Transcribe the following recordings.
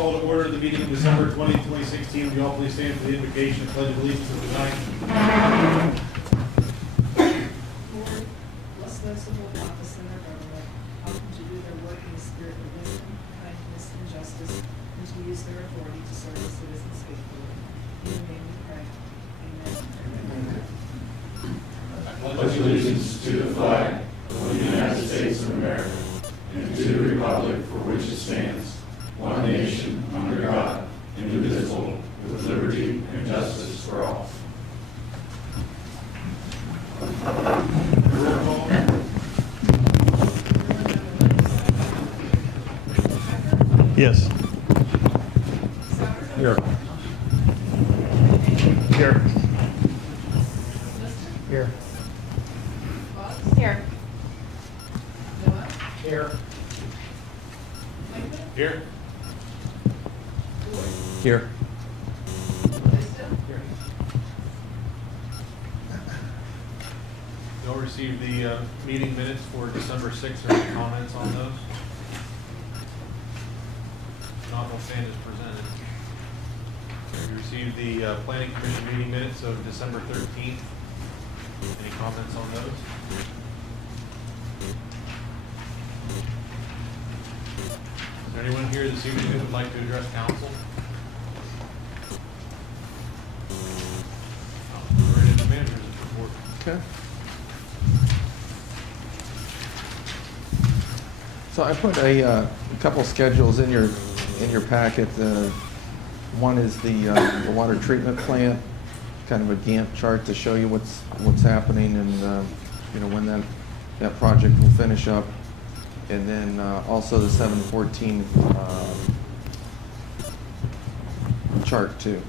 call to order the meeting of December 20, 2016. Would you all please stand for the invocation and pledge of allegiance to the flag? Lord, bless those who hold office in our government, help them to do their work in the spirit of wisdom, kindness, and justice, and to use their authority to serve the citizens faithfully. In your name we pray. Amen. I pledge allegiance to the flag of the United States of America and to the republic for which it stands, one nation, under God, indivisible, with liberty and justice for all. Roll call. Yes. Here. Here. Here. Here. Here. Here. Here. You'll receive the meeting minutes for December 6th. Are there any comments on those? Not, they'll stand as presented. You received the Planning Commission meeting minutes of December 13th. Any comments on those? Is there anyone here this evening who would like to address council? We're ready to the manager's report. Okay. So I put a couple schedules in your packet. One is the water treatment plant, kind of a Gantt chart to show you what's happening and when that project will finish up. And then also the 714 chart too.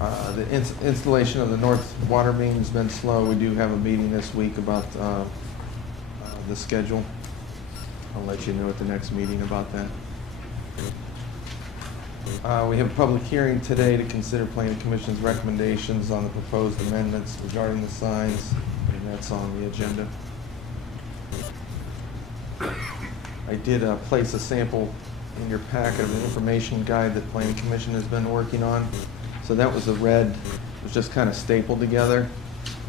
The installation of the north water main has been slow. We do have a meeting this week about the schedule. I'll let you know at the next meeting about that. We have a public hearing today to consider Planning Commission's recommendations on the proposed amendments regarding the signs, and that's on the agenda. I did place a sample in your packet of the information guide that Planning Commission has been working on. So that was the red, it was just kind of stapled together.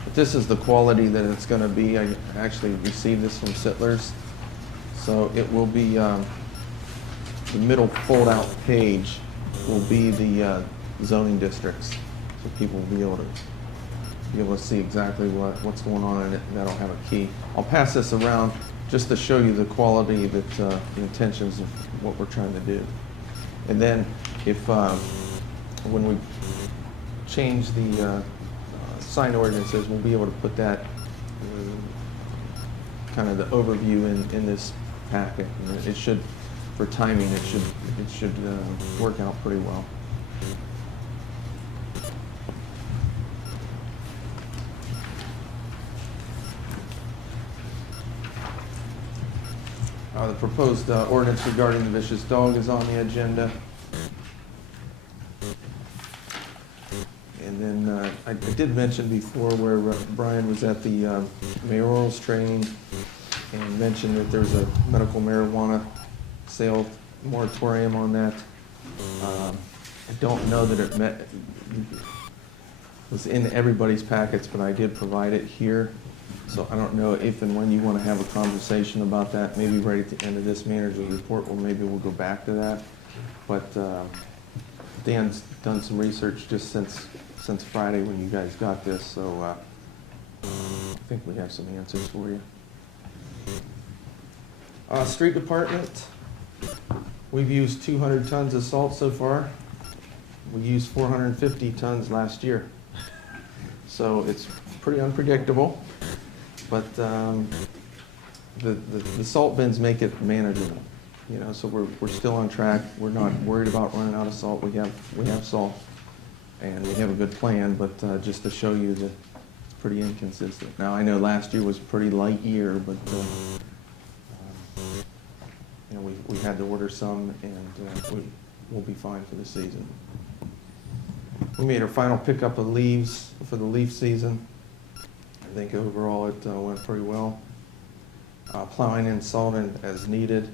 But this is the quality that it's going to be. I actually received this from Sittler's. So it will be, the middle fold-out page will be the zoning districts. So people will be able to see exactly what's going on in it, and that'll have a key. I'll pass this around just to show you the quality, that the intentions of what we're trying to do. And then if, when we change the sign ordinances, we'll be able to put that kind of the overview in this packet. And it should, for timing, it should work out pretty well. The proposed ordinance regarding the vicious dog is on the agenda. And then I did mention before where Brian was at the mayoral's training and mentioned that there's a medical marijuana sale moratorium on that. I don't know that it was in everybody's packets, but I did provide it here. So I don't know if and when you want to have a conversation about that, maybe right at the end of this manager's report, or maybe we'll go back to that. But Dan's done some research just since Friday when you guys got this, so I think we have some answers for you. Street department, we've used 200 tons of salt so far. We used 450 tons last year. So it's pretty unpredictable. But the salt bins make it manageable, so we're still on track. We're not worried about running out of salt. We have salt, and we have a good plan, but just to show you that it's pretty inconsistent. Now, I know last year was a pretty light year, but we had to order some, and we'll be fine for the season. We made our final pickup of leaves for the leaf season. I think overall it went pretty well. Plowing and salting as needed.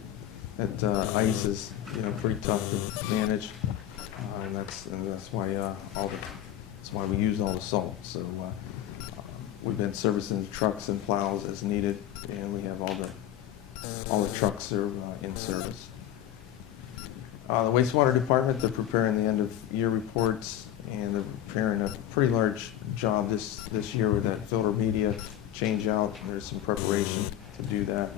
That ice is, pretty tough to manage, and that's why that's why we use all the salt. So we've been servicing the trucks and plows as needed, and we have all the trucks are in service. The wastewater department, they're preparing the end of year reports, and they're preparing a pretty large job this year with that filter media change out. There's some preparation to do that.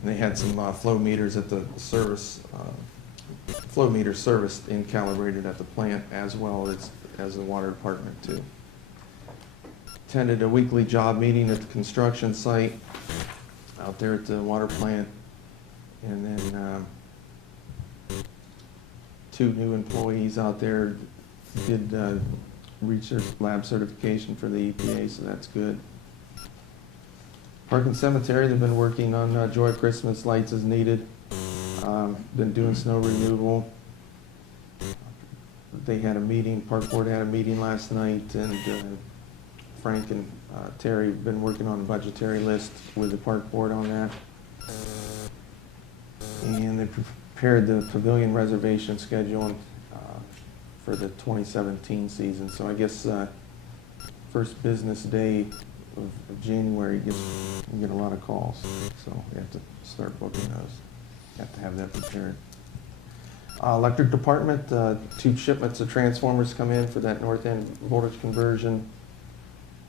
And they had some flow meters at the service, flow meter serviced and calibrated at the plant as well as the water department too. Attended a weekly job meeting at the construction site out there at the water plant, and then 2 new employees out there did reach their lab certification for the EPA, so that's good. Park and Cemetery, they've been working on Joy Christmas lights as needed. Been doing snow removal. They had a meeting, Park Board had a meeting last night, and Frank and Terry have been working on a budgetary list with the Park Board on that. And they prepared the pavilion reservation schedule for the 2017 season. So I guess first business day of January, you get a lot of calls. So we have to start booking those. Have to have that prepared. Electric department, 2 shipments of transformers come in for that north end voltage conversion.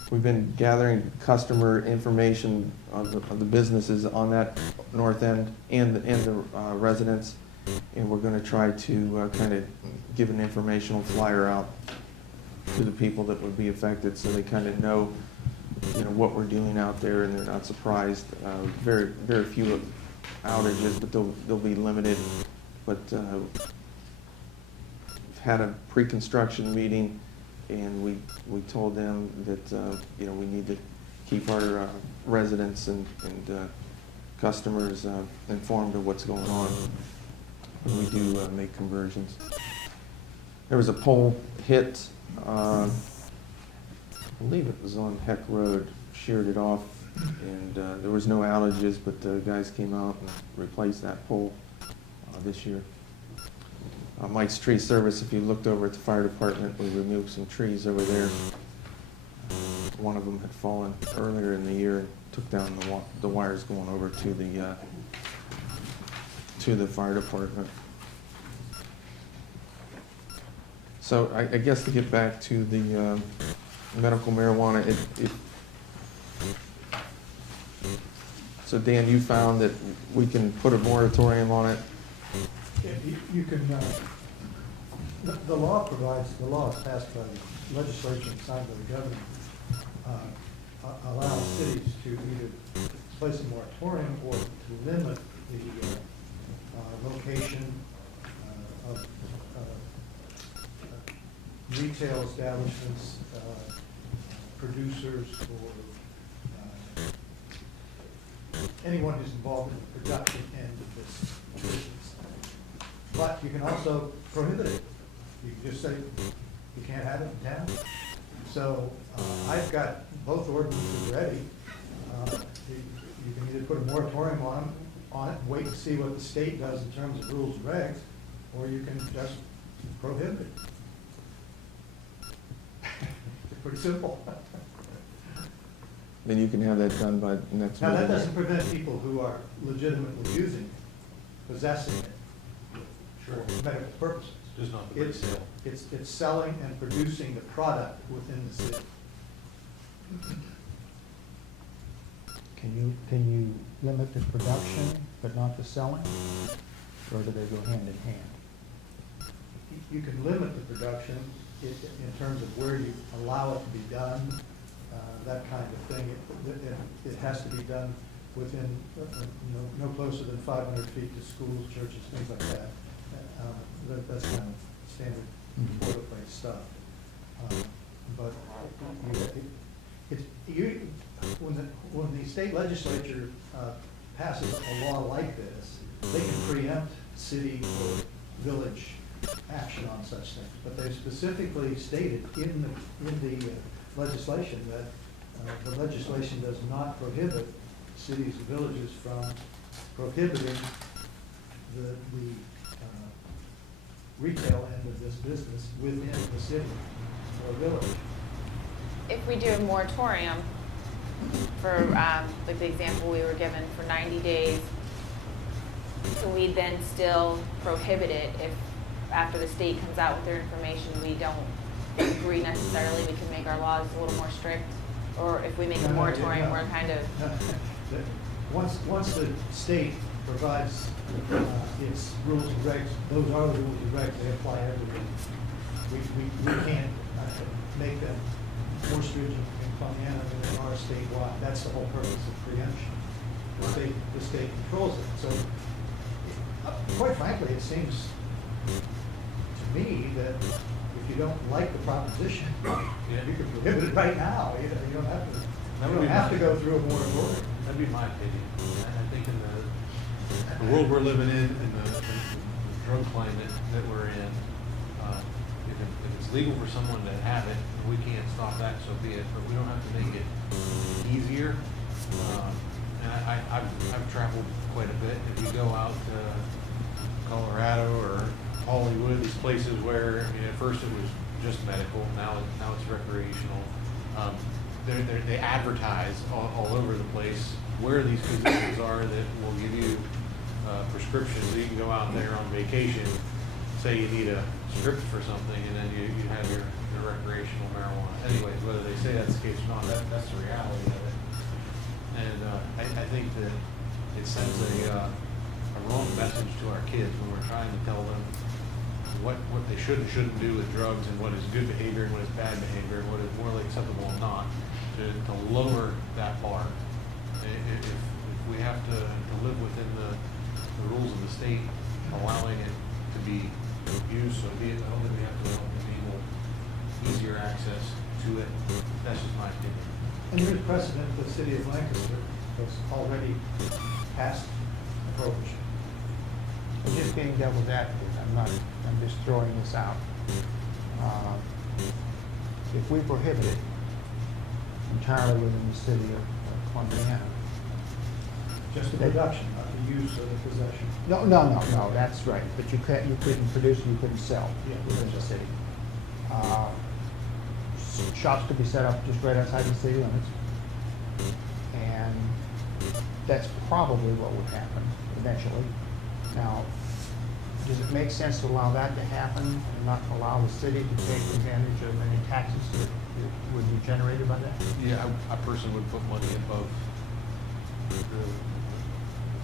We've been gathering customer information of the businesses on that north end and the residents, and we're going to try to kind of give an informational flyer out to the people that would be affected, so they kind of know, what we're doing out there, and they're not surprised. Very few outages, but they'll be limited. But we've had a pre-construction meeting, and we told them that we need to keep our residents and customers informed of what's going on when we do make conversions. There was a pole hit. I believe it was on Heck Road, sheared it off, and there was no outages, but the guys came out and replaced that pole this year. Mike's Tree Service, if you looked over at the fire department, we removed some trees over there. One of them had fallen earlier in the year and took down the wires going over to the fire department. So I guess to get back to the medical marijuana, so Dan, you found that we can put a moratorium on it. You can, the law provides, the law is passed by the legislature and signed by the governor, allows cities to either place a moratorium or to limit the location of retail establishments, producers, or anyone who's involved in the production end of this business. But you can also prohibit it. You can just say you can't have it in town. So I've got both ordinances ready. You can either put a moratorium on it, and wait and see what the state does in terms of rules and regs, or you can just prohibit it. It's pretty simple. Then you can have that done by next Now, month. that doesn't prevent people who are legitimately using it, possessing it for medical purposes. Just not the It's, sale. it's selling and producing the product within the city. Can you limit the production but not the selling? Or do they go hand in hand? You can limit the production in terms of where you allow it to be done, that kind of thing. It has to be done within, no closer than 500 feet to schools, churches, things like that. That's kind of standard boilerplate stuff. But when the state legislature passes a law like this, they can preempt city or village action on such things. But they specifically stated in the legislation that the legislation does not prohibit cities and villages from prohibiting the retail end of this business within the city or village. If we do a moratorium for, like the example we were given for 90 days, so we then still prohibit it if after the state comes out with their information, we don't agree necessarily, we can make our laws a little more strict? Or if we make a moratorium, we're kind of, Once the state provides its rules and regs, those are the rules and regs, they apply everywhere. We can't make them more stringent in Columbiana than they are statewide. That's the whole purpose of preemption. The state controls it. So, quite frankly, it seems to me that if you don't like the proposition, you can prohibit it right now. You don't have to go through a moratorium. That'd be my opinion. I think in the world we're living in the drug climate that we're in, if it's legal for someone to have it, we can't stop that, so be it. But we don't have to make it easier. And I've traveled quite a bit. If you go out to Colorado or Hollywood, these places where, I mean, at first it was just medical, now it's recreational. They advertise all over the place where these physicians are that will give you prescriptions. So you can go out there on vacation, say you need a script for something, and then you have your recreational marijuana. Anyways, whether they say that's the case or not, that's the reality of it. And I think that it sends a wrong message to our kids when we're trying to tell them what they should and shouldn't do with drugs, and what is good behavior and what is bad behavior, and what is morally acceptable and not, to lower that bar. If we have to live within the rules of the state, allowing it to be used, so be it. I don't think we have to allow people easier access to it. That's just my opinion. And there's precedent, the city of Lancaster has already passed a prohibition. I'm just being devil's advocate, I'm just throwing this out. If we prohibit it entirely within the city of Columbiana. Just the production, not the use or the possession. No, that's right, but you couldn't produce, you couldn't sell Yeah. within the city. Shops could be set up just right outside the city limits. And that's probably what would happen eventually. Now, does it make sense to allow that to happen and not allow the city to take advantage of any taxes that would be generated by that? Yeah, I personally would put money above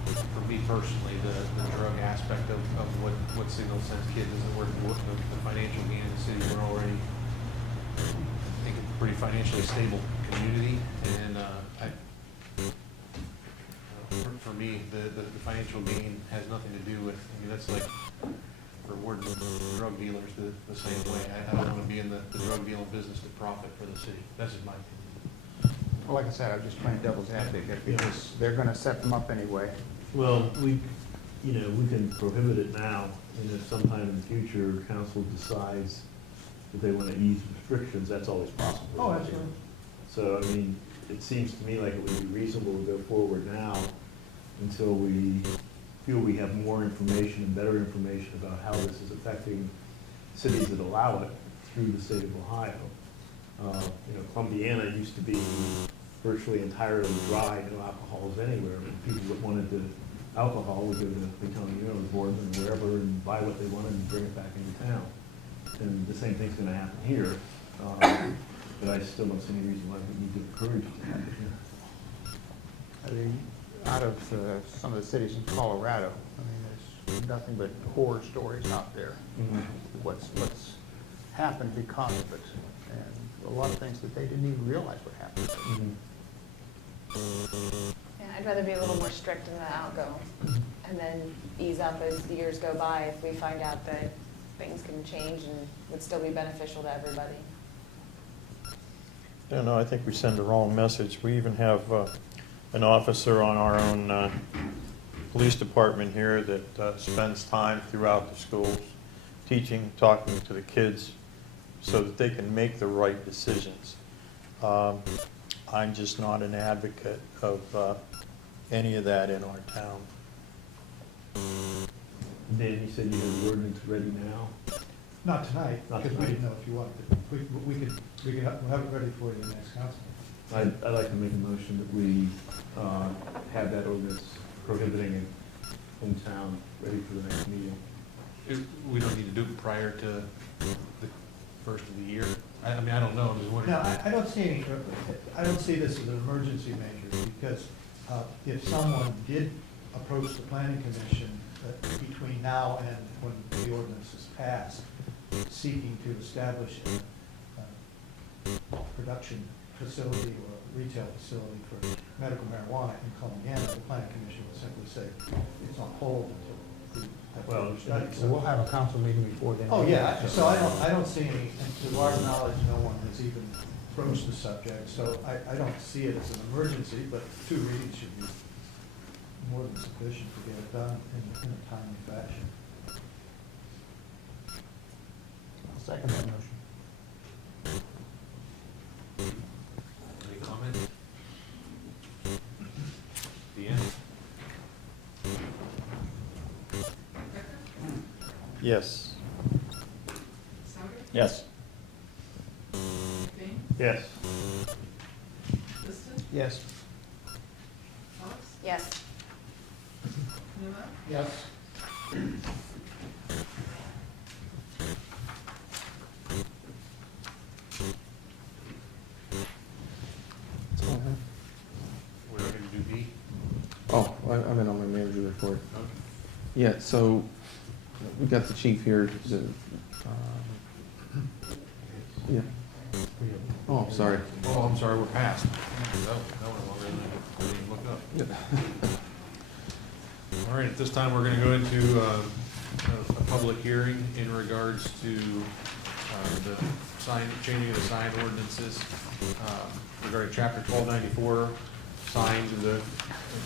for me personally, the drug aspect of what Signal sends kids isn't worth the financial gain in the city. We're already, I think, a pretty financially stable community, and for me, the financial gain has nothing to do with, I mean, that's like rewarding drug dealers the same way. I don't want to be in the drug dealing business to profit for the city. That's just my opinion. Well, like I said, I'm just playing devil's advocate because they're gonna set them up anyway. Well, we can prohibit it now, and if sometime in the future, council decides that they want to ease restrictions, that's always possible. Oh, absolutely. So, I mean, it seems to me like it would be reasonable to go forward now until we feel we have more information and better information about how this is affecting cities that allow it through the state of Ohio. Columbiana used to be virtually entirely dry, no alcohols anywhere. People that wanted to alcohol would go to the county, the board, and wherever, and buy what they wanted and bring it back into town. And the same thing's going to happen here. But I still don't see any reason why we need to encourage it to happen here. I mean, out of some of the cities in Colorado, I mean, there's nothing but horror stories out there. What's happened because of it, and a lot of things that they didn't even realize what happened. yeah, I'd rather be a little more strict in the outgo and then ease up as the years go by if we find out that things can change and would still be beneficial to everybody. I don't know, I think we send the wrong message. We even have an officer on our own police department here that spends time throughout the schools teaching, talking to the kids so that they can make the right decisions. I'm just not an advocate of any of that in our town. Dan, you said you had the ordinance ready now? Not tonight, Not because we tonight. didn't know if you wanted it. We could have it ready for you next council. I'd like to make a motion that we have that ordinance prohibiting it hometown ready for the next meeting. We don't need to do it prior to the first of the year. I mean, I don't know, I'm just wondering. No, I don't see any, I don't see this as an emergency measure, because if someone did approach the planning commission between now and when the ordinance is passed, seeking to establish a production facility or a retail facility for medical marijuana in Columbiana, the planning commission would simply say, it's on hold until we have Well, further study. So we'll have a council meeting before then. Oh, yeah, so I don't see any, and to our knowledge, no one has even broached the subject, so I don't see it as an emergency, but 2 readings should be more than sufficient to get it done in a timely fashion. I'll second that motion. Any comments? Deanne? Yes. Souter, Yes. Kane, Yes. Liston, Yes. Fox, Yes. Newman, Yes. We're ready to do D? Oh, I'm in on my manager report. Okay. Yeah, so we got the chief here. Yeah. Oh, I'm sorry. Oh, I'm sorry, we're past. That went longer than I didn't even look up. All right, at this time, we're gonna go into a public hearing in regards to the sign, changing of the sign ordinances regarding chapter 1294, signs of the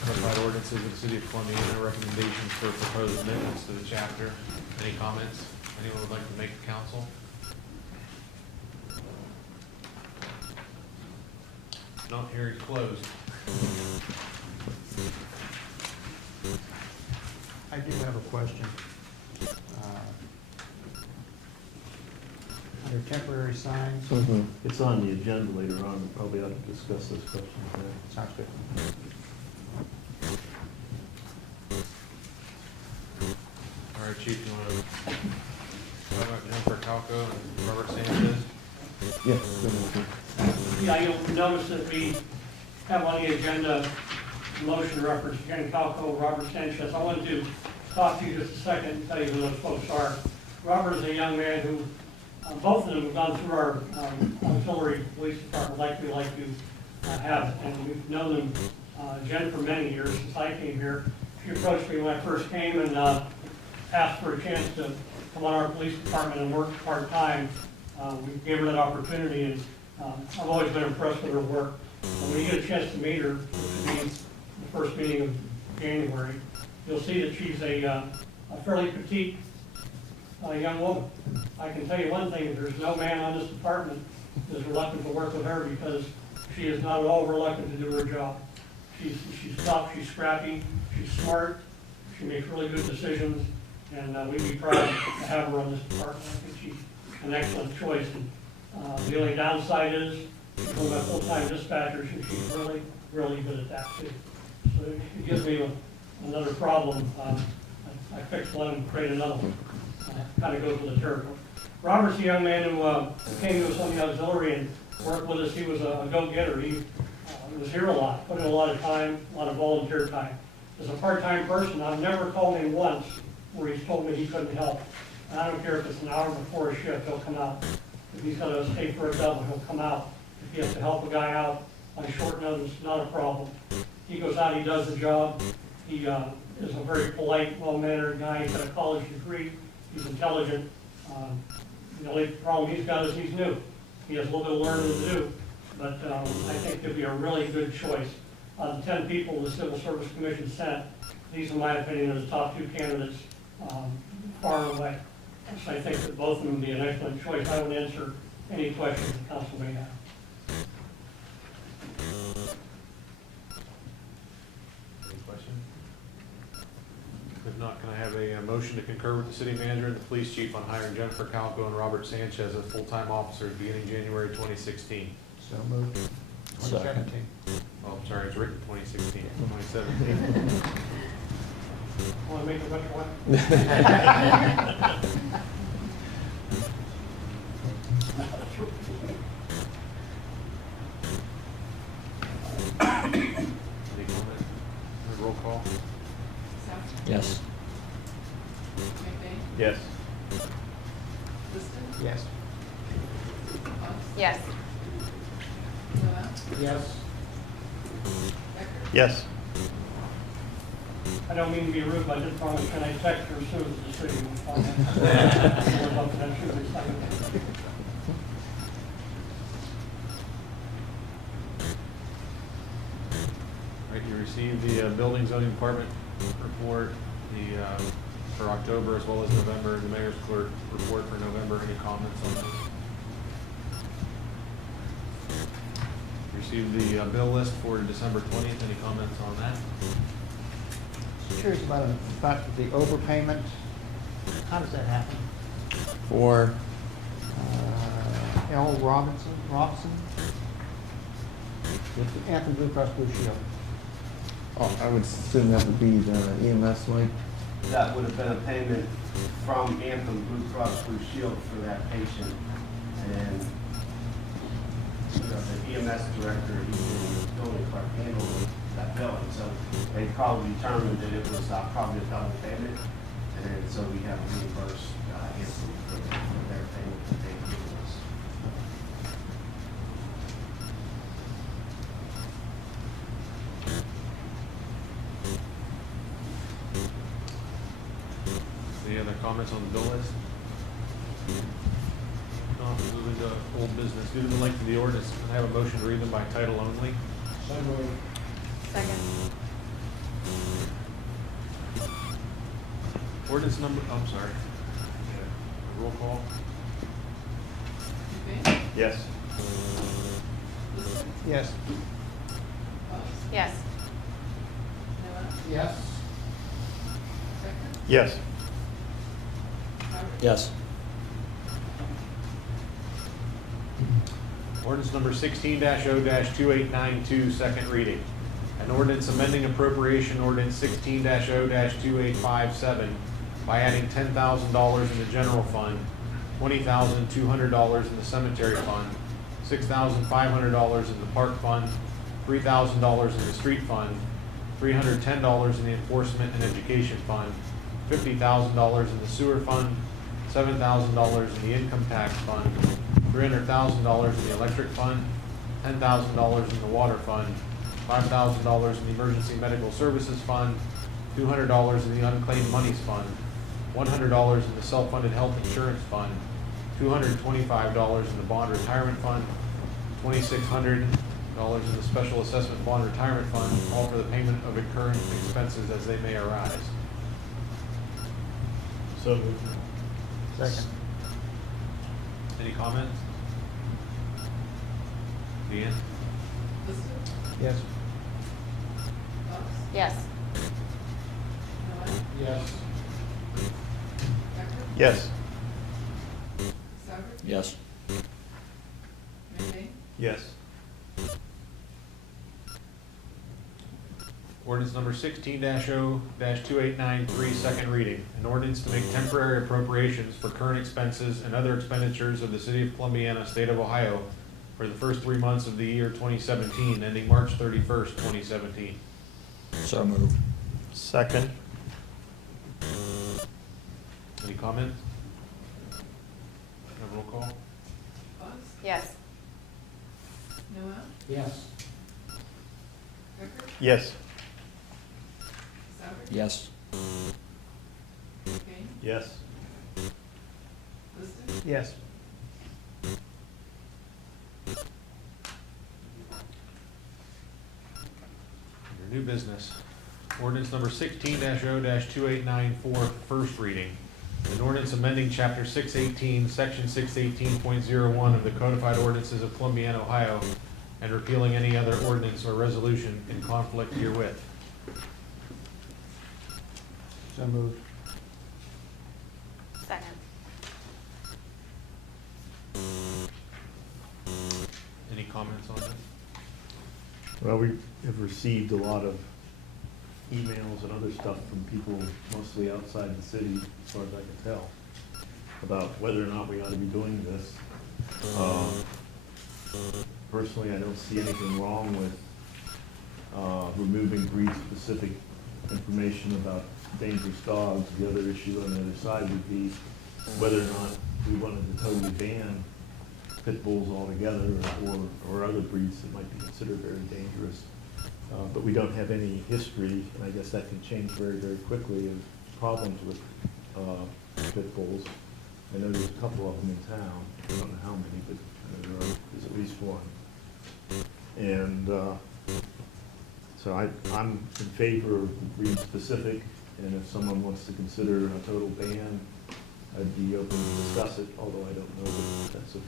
codified ordinances of the city of Columbiana, recommendations for proposed amendments to the chapter. Any comments anyone would like to make to council? Not hearing closed. I do have a question. Under temporary signs, Mhm. It's on the agenda later on, we probably ought to discuss those questions then. sounds good. All right, Chief, you want to talk about Jennifer Calco and Robert Sanchez? Yeah. go ahead. Yeah, you'll notice that we have on the agenda a motion to reference Jen Calco, Robert Sanchez. I wanted to talk to you just a second and tell you who those folks are. Robert is a young man who, both of them have gone through our auxiliary police department like we like to have, and we've known them, Jen, for many years since I came here. She approached me when I first came and asked for a chance to come on our police department and work part-time. We gave her that opportunity, and I've always been impressed with her work. And when you get a chance to meet her, which will be the first meeting of January, you'll see that she's a fairly petite young woman. I can tell you one thing, there's no man on this department that is reluctant to work with her, because she is not at all reluctant to do her job. She's tough, she's scrappy, she's smart, she makes really good decisions, and we'd be proud to have her on this department. I think she's an excellent choice. And the only downside is she's one of my full-time dispatchers, and she's really, really good at that too. So it gives me another problem. I fix one and create another one. Kind of goes with the territory. Robert's a young man who came to us on the auxiliary and worked with us. He was a go-getter. He was here a lot, put in a lot of time, a lot of volunteer time. As a part-time person, I've never called him once where he's told me he couldn't help. And I don't care if it's an hour before a shift, he'll come out. If he's got to stay for a double, he'll come out. If he has to help a guy out on short notice, not a problem. He goes out, he does the job. He is a very polite, well-mannered guy. He's got a college degree. He's intelligent. The only problem he's got is he's new. He has a little bit of learning to do, but I think he'll be a really good choice. The 10 people the Civil Service Commission sent, these, in my opinion, are the top 2 candidates far and away. So I think that both of them would be an excellent choice. I would answer any questions the council may have. Any questions? If not, can I have a motion to concur with the city manager and the police chief on hiring Jennifer Calco and Robert Sanchez as full-time officers beginning January 2016. So moved. Second. 2017. Oh, I'm sorry, it's written 2016, 2017. Want to make a better one? Any comment? Roll call? Souter? Yes. McBain? Yes. Liston? Yes. Cox? Yes. Noel? Yes. Becker? Yes. I don't mean to be rude, but I just want to, can I text her soon as the city will find out? Right, you received the building zoning department report, for October as well as November, the mayor's clerk report for November. Any comments on those? Received the bill list for December 20th. Any comments on that? Curious about the overpayment. How does that happen? For, L. Robinson? With the Anthem Blue Cross Blue Shield. oh, I would assume that would be the EMS line. That would have been a payment from Anthem Blue Cross Blue Shield for that patient. And the EMS director, he was in the building clerk handled that billing. So they probably determined that it was probably a double payment. And so we have to reimburse Anthem for their payment that they gave us. Any other comments on the bill list? No, moving to old business. Due to the length of the ordinance, can I have a motion to read them by title only? Second. Ordinance number, I'm sorry. Yeah. Roll call? McBain? Yes. Liston? Yes. Cox? Yes. Noel? Yes. Becker? Yes. Souter? Yes. Ordinance number 16-0-2892, second reading. An ordinance amending appropriation ordinance 16-0-2857 by adding $10,000 in the general fund, $20,200 in the cemetery fund, $6,500 in the park fund, $3,000 in the street fund, $310 in the enforcement and education fund, $50,000 in the sewer fund, $7,000 in the income tax fund, $300,000 in the electric fund, $10,000 in the water fund, $5,000 in the emergency medical services fund, $200 in the unclaimed monies fund, $100 in the self-funded health insurance fund, $225 in the bond retirement fund, $2,600 in the special assessment bond retirement fund, all for the payment of recurring expenses as they may arise. So moved. Second. Any comments? Deanne? Liston? Yes. Cox? Yes. Noel? Yes. Becker? Yes. Souter? Yes. McBain? Yes. Ordinance number 16-0-2893, second reading. An ordinance to make temporary appropriations for current expenses and other expenditures of the city of Columbiana, state of Ohio, for the first 3 months of the year 2017, ending March 31st, 2017. So moved. Second. Any comments? Have roll call? Cox? Yes. Noel? Yes. Becker? Yes. Souter? Yes. McBain? Yes. Liston? Yes. Under new business, ordinance number 16-0-2894, first reading. An ordinance amending chapter 618, section 618.01 of the codified ordinances of Columbiana, Ohio, and repealing any other ordinance or resolution in conflict herewith. So moved. comments on this? Well, we have received a lot of emails and other stuff from people mostly outside the city, as far as I can tell, about whether or not we ought to be doing this. Personally, I don't see anything wrong with removing breed-specific information about dangerous dogs. The other issue on the other side would be whether or not we wanted to totally ban pit bulls altogether, or other breeds that might be considered very dangerous. But we don't have any history, and I guess that can change very, very quickly, of problems with pit bulls. I know there's a couple of them in town. I don't know how many, but there's at least one. And so I'm in favor of breed specific, and if someone wants to consider a total ban, I'd be open to discuss it, although I don't know that that's a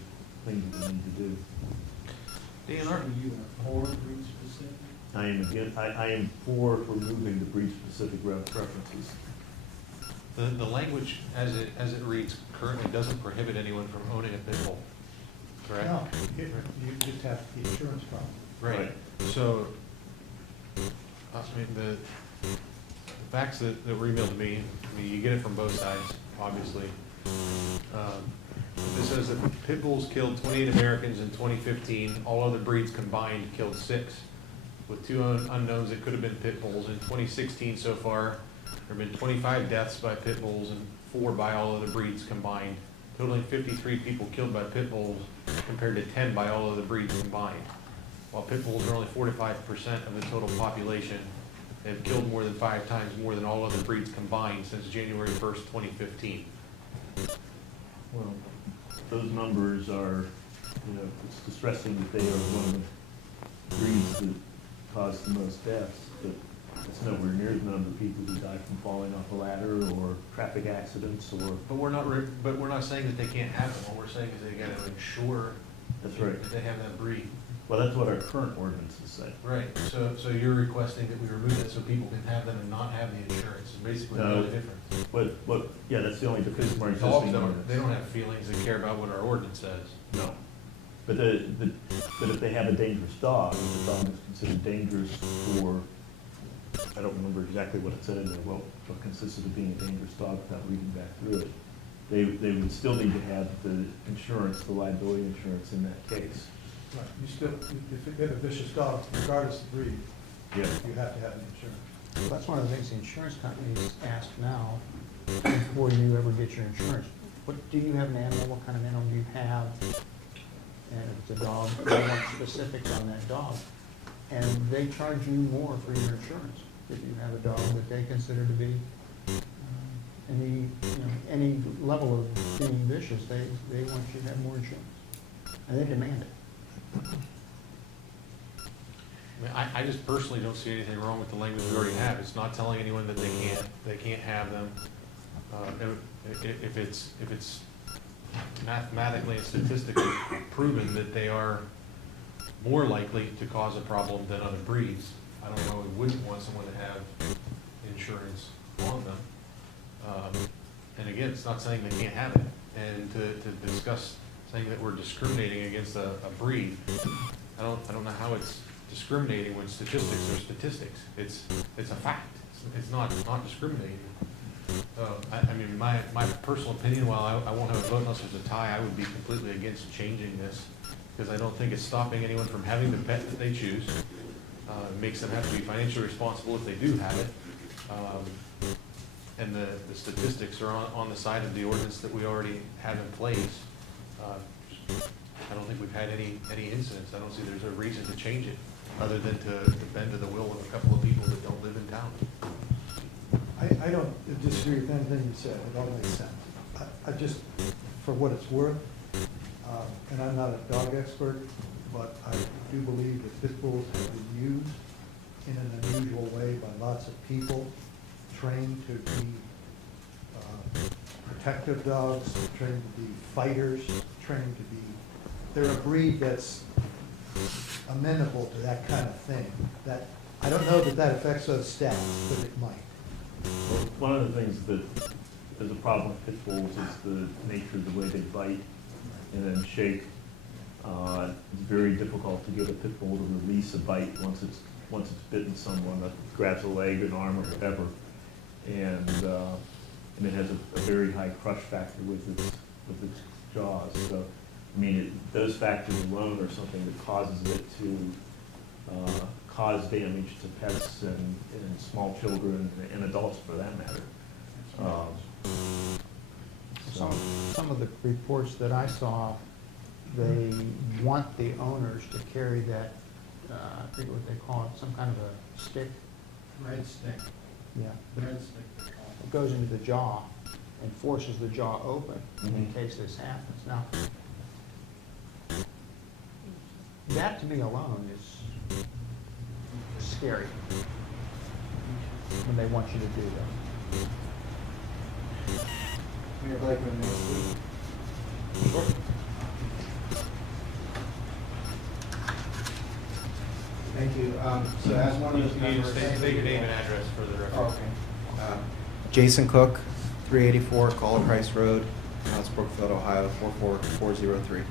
thing that we need to do. Dan, Are you for breed specific? I am for removing the breed specific references. the language as it reads currently doesn't prohibit anyone from owning a pit bull, correct? No, you just have the insurance problem. Right, so, I mean, the facts that were emailed to me, I mean, you get it from both sides, obviously. This says that pit bulls killed 28 Americans in 2015, all other breeds combined killed 6. With 2 unknowns that could have been pit bulls. In 2016 so far, there have been 25 deaths by pit bulls and 4 by all other breeds combined, totaling 53 people killed by pit bulls compared to 10 by all other breeds combined. While pit bulls are only 45% of the total population, they've killed more than 5 times more than all other breeds combined since January 1st, 2015. Well, those numbers are, it's distressing that they are one of the breeds that cause the most deaths, but it's nowhere near the number of people who die from falling off a ladder or traffic accidents or. But we're not saying that they can't have them. What we're saying is they got to ensure That's right. that they have that breed. Well, that's what our current ordinances say. Right, so you're requesting that we remove it so people can have them and not have the insurance, is basically the No. only difference. Yeah, that's the only difference from our Dogs existing don't, ordinance. they don't have feelings that care about what our ordinance says. No. But if they have a dangerous dog, if the dog is considered dangerous for, I don't remember exactly what it said in there, what consisted of being a dangerous dog without reading back through it, they would still need to have the insurance, the liability insurance in that case. Right, you still, if you have a vicious dog, regardless of breed, Yeah. you have to have the insurance. That's one of the things the insurance companies ask now, before you ever get your insurance. What, do you have an animal? What kind of animal do you have? And if it's a dog, they want specifics on that dog. And they charge you more for your insurance if you have a dog that they consider to be any level of being vicious. They want you to have more insurance, and they demand it. I mean, I just personally don't see anything wrong with the language we already have. It's not telling anyone that they can't have them. If it's mathematically and statistically proven that they are more likely to cause a problem than other breeds, I don't know, we wouldn't want someone to have insurance on them. And again, it's not saying they can't have it. And to discuss saying that we're discriminating against a breed, I don't know how it's discriminating when statistics are statistics. It's a fact. It's not discriminating. I mean, my personal opinion, while I won't have a vote unless there's a tie, I would be completely against changing this, because I don't think it's stopping anyone from having the pet that they choose. It makes them have to be financially responsible if they do have it. And the statistics are on the side of the ordinance that we already have in place. I don't think we've had any incidents. I don't see there's a reason to change it, other than to bend to the will of a couple of people that don't live in town. I don't disagree with anything you said, it all makes sense. I just, for what it's worth, and I'm not a dog expert, but I do believe that pit bulls have been used in an unusual way by lots of people, trained to be protective dogs, trained to be fighters, trained to be, they're a breed that's amenable to that kind of thing. That, I don't know that affects those stats, but it might. Well, one of the things that is a problem with pit bulls is the nature of the way they bite and then shake. It's very difficult to get a pit bull to release a bite once it's bitten someone, that grabs a leg, an arm, or whatever. And it has a very high crush factor with its jaws. So, I mean, those factors alone are something that causes it to cause damage to pets and small children and adults for that matter. Some of the reports that I saw, they want the owners to carry that, I forget what they call it, some kind of a stick. Red stick, Yeah. red stick. It goes into the jaw and forces the jaw open in Mhm. case this happens. Now, that to me alone is scary when they want you to do that. Mayor Blakeman, next week. Thank you. So as one of the You need to members. state your name and address for the record. Oh, okay. Jason Cook, 384 Colin Price Road, Mount Brookfield, Ohio, 44403.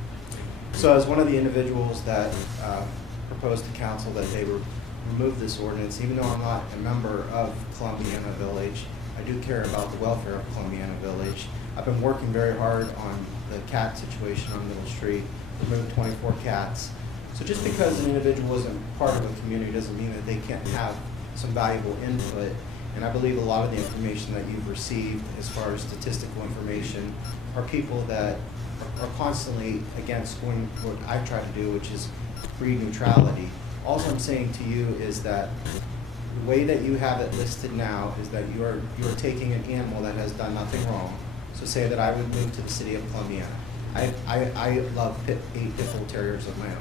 So as one of the individuals that proposed to council that they remove this ordinance, even though I'm not a member of Columbiana Village, I do care about the welfare of Columbiana Village. I've been working very hard on the cat situation on Middle Street, removed 24 cats. So just because an individual isn't part of a community doesn't mean that they can't have some valuable input. And I believe a lot of the information that you've received as far as statistical information are people that are constantly against doing what I try to do, which is breed neutrality. All I'm saying to you is that the way that you have it listed now is that you are taking an animal that has done nothing wrong. So say that I would move to the city of Columbiana. I love 8 pit bull terriers of my own.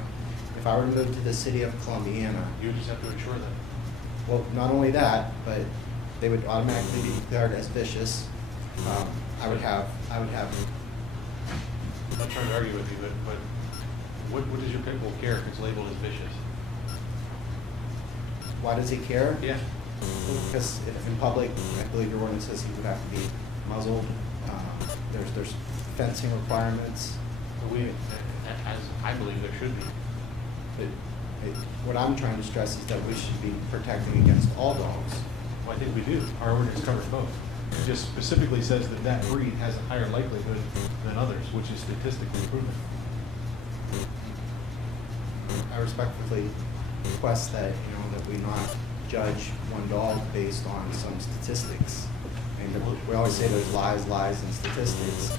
If I were to move to the city of Columbiana, You just have to insure them. well, not only that, but they would automatically be declared as vicious. I would have. I'm not trying to argue with you, but what does your pit bull care if it's labeled as vicious? Why does he care? Yeah. Because if in public, I believe your ordinance says he would have to be muzzled. There's fencing requirements. As I believe there should be. What I'm trying to stress is that we should be protecting against all dogs. Well, I think we do. Our ordinance covers both. It just specifically says that that breed has a higher likelihood than others, which is statistically proven. I respectfully request that, that we not judge one dog based on some statistics. And we always say there's lies, and statistics.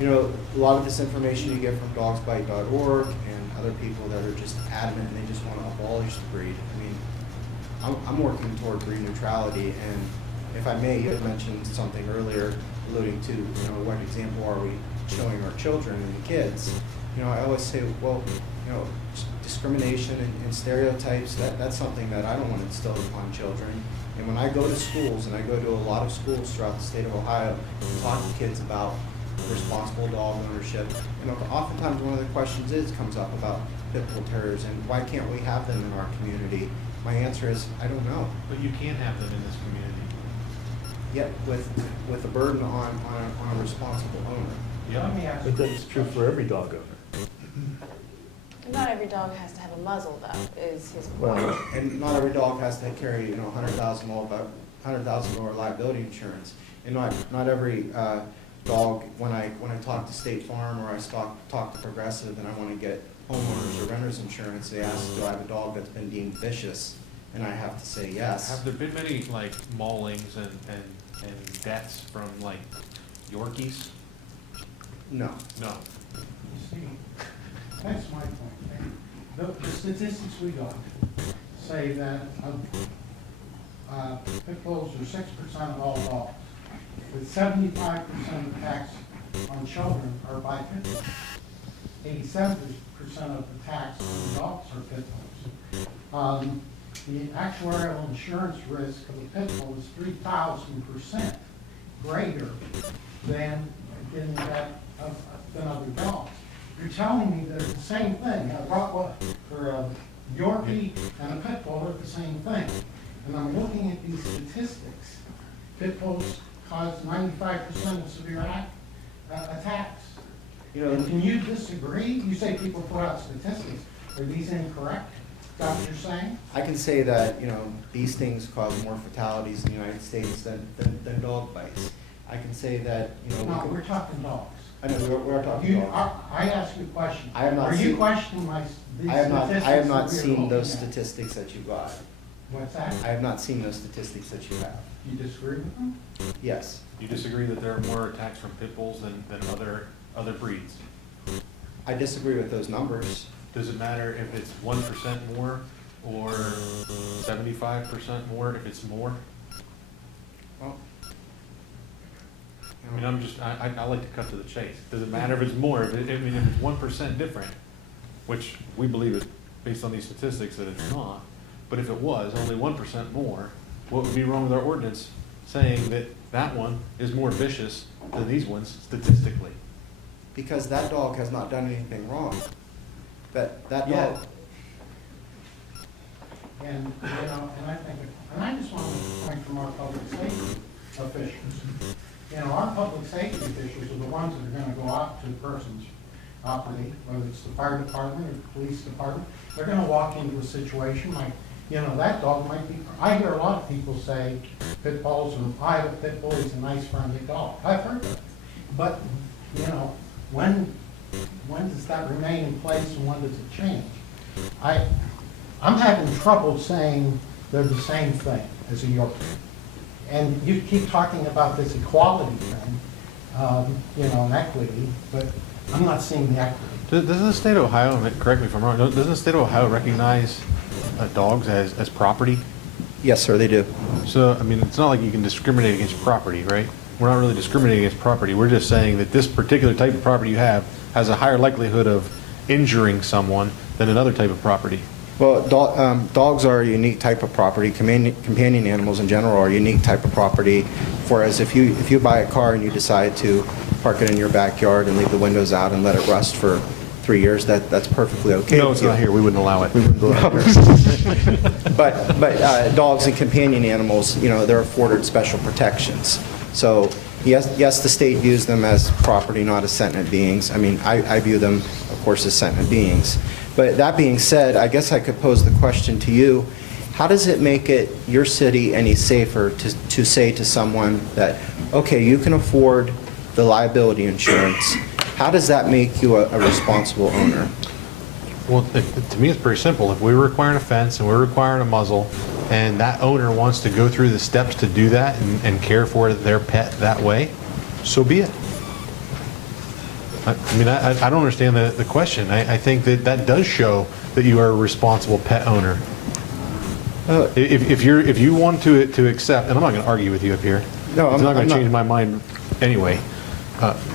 And, a lot of this information you get from dogsbite.org and other people that are just adamant and they just want to abolish the breed. I mean, I'm working toward breed neutrality, and if I may, you had mentioned something earlier alluding to, what example are we showing our children and the kids? I always say, well, discrimination and stereotypes, that's something that I don't want to instill upon children. And when I go to schools, and I go to a lot of schools throughout the state of Ohio, and talk to kids about responsible dog ownership, oftentimes one of the questions comes up about pit bull terriers and why can't we have them in our community? My answer is, I don't know. But you can have them in this community. Yet with a burden on a responsible owner. Yeah. But that's true for every dog owner. Not every dog has to have a muzzle, though, is his point. Well, And not every dog has to carry, $100,000 liability insurance. And not every dog, when I talk to State Farm or I talk to Progressive and I want to get homeowners or renters insurance, they ask, do I have a dog that's been deemed vicious? And I have to say yes. Have there been many maulings and deaths from Yorkies? No. No. You see, that's my point. The statistics we got say that pit bulls are 6% of all dogs, with 75% of attacks on children are by pit bulls. 87% of attacks on dogs are pit bulls. The actuarial insurance risk of a pit bull is 3,000% greater than other dogs. You're telling me that it's the same thing. A Yorkie and a pit bull are the same thing. And I'm looking at these statistics. Pit bulls cause 95% of severe attacks. You know, And can you disagree? You say people put out statistics. Are these incorrect? Is that what you're saying? I can say that, you know, these things cause more fatalities in the United States than dog bites. I can say that, you know. No, we're talking dogs. I know, we're talking dogs. I asked you a question. I have not Are you seen- questioning these I have statistics? not that we're seen those looking at? statistics that you got. What's that? I have not seen those statistics that you have. You disagree with them? Yes. You disagree that there are more attacks from pit bulls than other breeds? I disagree with those numbers. Does it matter if it's 1% more or 75% more if it's more? Well, I mean, I like to cut to the chase. Does it matter if it's more? If it's 1% different, which we believe it, based on these statistics, that it's not, but if it was only 1% more, what would be wrong with our ordinance saying that that one is more vicious than these ones statistically? because that dog has not done anything wrong. That Yeah. dog, And, you know, and I just want to point from our public safety officials. You know, our public safety officials are the ones that are gonna go out to the person's property, whether it's the fire department or the police department. They're gonna walk into a situation like, you know, that dog might be, I hear a lot of people say pit bulls, or I have a pit bull, he's a nice friendly dog. I've heard that. But, you know, when does that remain in place and when does it change? I'm having trouble saying they're the same thing as a Yorkie. And you keep talking about this equality thing, you know, and equity, but I'm not seeing the equity. Doesn't the state of Ohio, and correct me if I'm wrong, doesn't the state of Ohio recognize dogs as property? yes, sir, they do. So, I mean, it's not like you can discriminate against property, right? We're not really discriminating against property. We're just saying that this particular type of property you have has a higher likelihood of injuring someone than another type of property. Well, dogs are a unique type of property. Companion animals in general are a unique type of property. Whereas if you buy a car and you decide to park it in your backyard and leave the windows out and let it rust for 3 years, that's perfectly okay. No, with it's you. not here. We wouldn't allow it. But dogs and companion animals, you know, they're afforded special protections. So yes, the state views them as property, not as sentient beings. I mean, I view them, of course, as sentient beings. But that being said, I guess I could pose the question to you, how does it make it your city any safer to say to someone that, okay, you can afford the liability insurance, how does that make you a responsible owner? Well, to me, it's pretty simple. If we're requiring a fence and we're requiring a muzzle, and that owner wants to go through the steps to do that and care for their pet that way, so be it. I mean, I don't understand the question. I think that does show that you are a responsible pet owner. If you want to accept, and I'm not going to argue with you up here. No, it's not I'm going to not. change my mind anyway.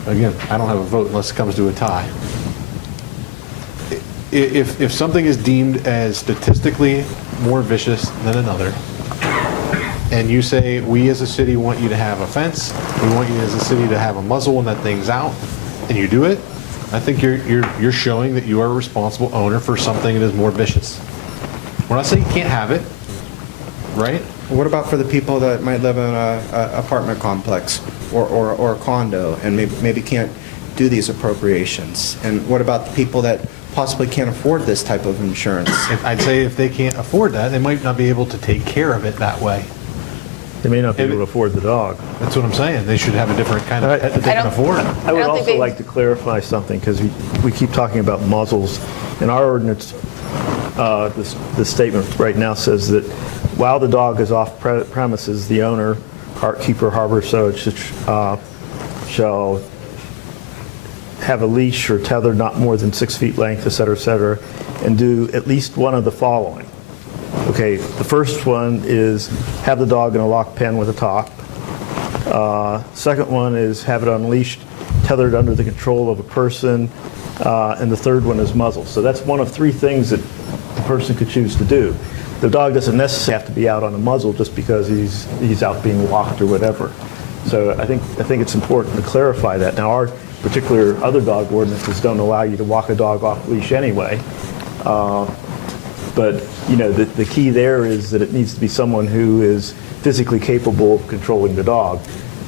Again, I don't have a vote unless it comes to a tie. If something is deemed as statistically more vicious than another, and you say, we as a city want you to have a fence, we want you as a city to have a muzzle when that thing's out, and you do it, I think you're showing that you are a responsible owner for something that is more vicious. We're not saying you can't have it, right? What about for the people that might live in a apartment complex or a condo and maybe can't do these appropriations? And what about the people that possibly can't afford this type of insurance? I'd say if they can't afford that, they might not be able to take care of it that way. They may not be able to afford the dog. That's what I'm saying. They should have a different kind of pet that they I can don't- afford. I would don't think also they- like to clarify something, because we keep talking about muzzles. In our ordinance, this statement right now says that while the dog is off premises, the owner, keeper, harbor, so shall have a leash or tether not more than 6 feet length, et cetera, and do at least one of the following. Okay, the first one is have the dog in a locked pen with a top. Second one is have it unleashed, tethered under the control of a person. And the third one is muzzle. So that's one of 3 things that the person could choose to do. The dog doesn't necessarily have to be out on a muzzle just because he's out being walked or whatever. So I think it's important to clarify that. Now, our particular other dog ordinances don't allow you to walk a dog off leash anyway. But you know, the key there is that it needs to be someone who is physically capable of controlling the dog.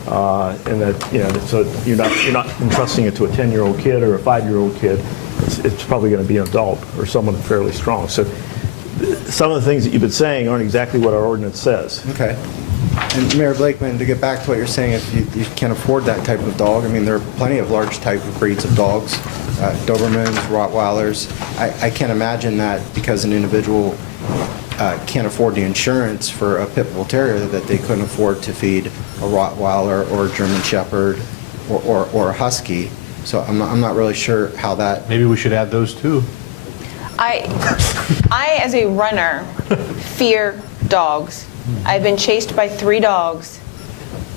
And that, so you're not entrusting it to a 10-year-old kid or a 5-year-old kid. It's probably going to be an adult or someone fairly strong. So some of the things that you've been saying aren't exactly what our ordinance says. Okay. And Mayor Blakeman, to get back to what you're saying, if you can't afford that type of dog, I mean, there are plenty of large type of breeds of dogs, Dobermans, Rottweilers. I can't imagine that because an individual can't afford the insurance for a pit bull terrier that they couldn't afford to feed a Rottweiler or a German Shepherd or a Husky. So I'm not really sure how that. Maybe we should add those too. I, as a runner, fear dogs. I've been chased by 3 dogs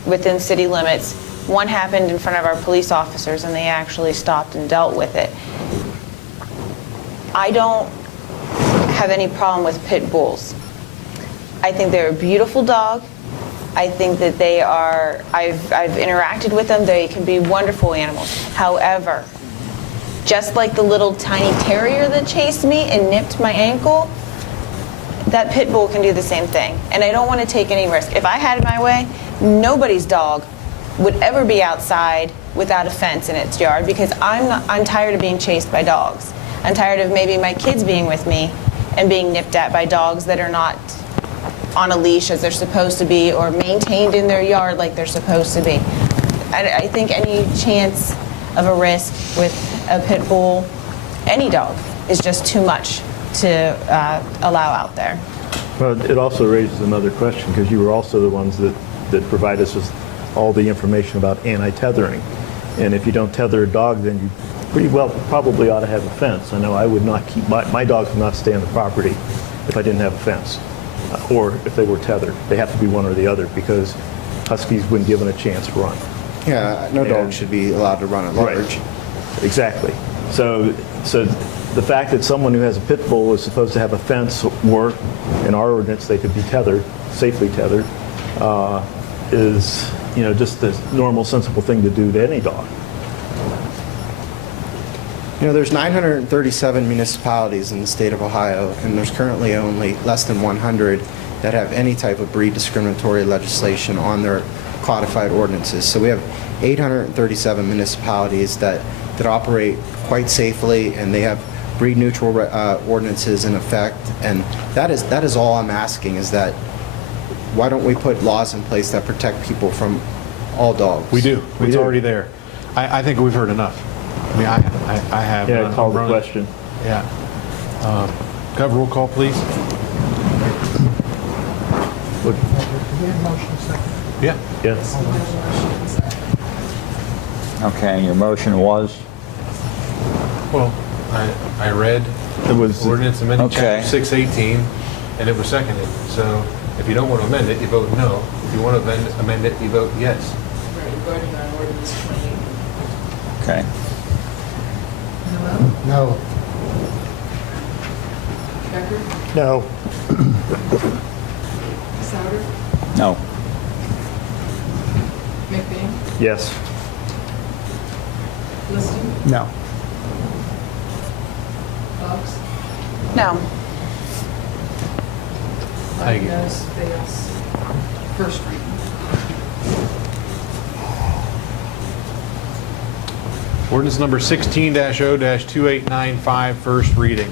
within city limits. One happened in front of our police officers, and they actually stopped and dealt with it. I don't have any problem with pit bulls. I think they're a beautiful dog. I think that they are, I've interacted with them, they can be wonderful animals. However, just like the little tiny terrier that chased me and nipped my ankle, that pit bull can do the same thing. And I don't want to take any risk. If I had it my way, nobody's dog would ever be outside without a fence in its yard, because I'm tired of being chased by dogs. I'm tired of maybe my kids being with me and being nipped at by dogs that are not on a leash as they're supposed to be or maintained in their yard like they're supposed to be. I think any chance of a risk with a pit bull, any dog, is just too much to allow out there. Well, it also raises another question, because you were also the ones that provide us with all the information about anti-tethering. And if you don't tether a dog, then you pretty well probably ought to have a fence. I know I would not keep, my dogs would not stay on the property if I didn't have a fence. Or if they were tethered. They have to be one or the other, because Huskies, when given a chance, run. Yeah, no dog should be allowed to run at large. Right. Exactly. So the fact that someone who has a pit bull is supposed to have a fence, or in our ordinance they could be tethered, safely tethered, is just the normal, sensible thing to do to any dog. There's 937 municipalities in the state of Ohio, and there's currently only less than 100 that have any type of breed discriminatory legislation on their codified ordinances. So we have 837 municipalities that operate quite safely, and they have breed neutral ordinances in effect. And that is all I'm asking, is that why don't we put laws in place that protect people from all dogs? We do. It's already there. I think we've heard enough. I mean, I have. Yeah, call the question. Yeah. Could I have a roll call, please? Look, Yeah. yes. Okay, your motion was? Well, I read It was ordinance amending Okay. chapter 618, and it was seconded. So if you don't want to amend it, you vote no. If you want to amend it, you vote yes. Right, voting on ordinance 28. Okay. Noel? No. Becker? No. Souter? No. McBain? Yes. Liston? No. Boggs? No. Thank you. Noes, fails. First reading. Ordinance number 16-0-2895, first reading.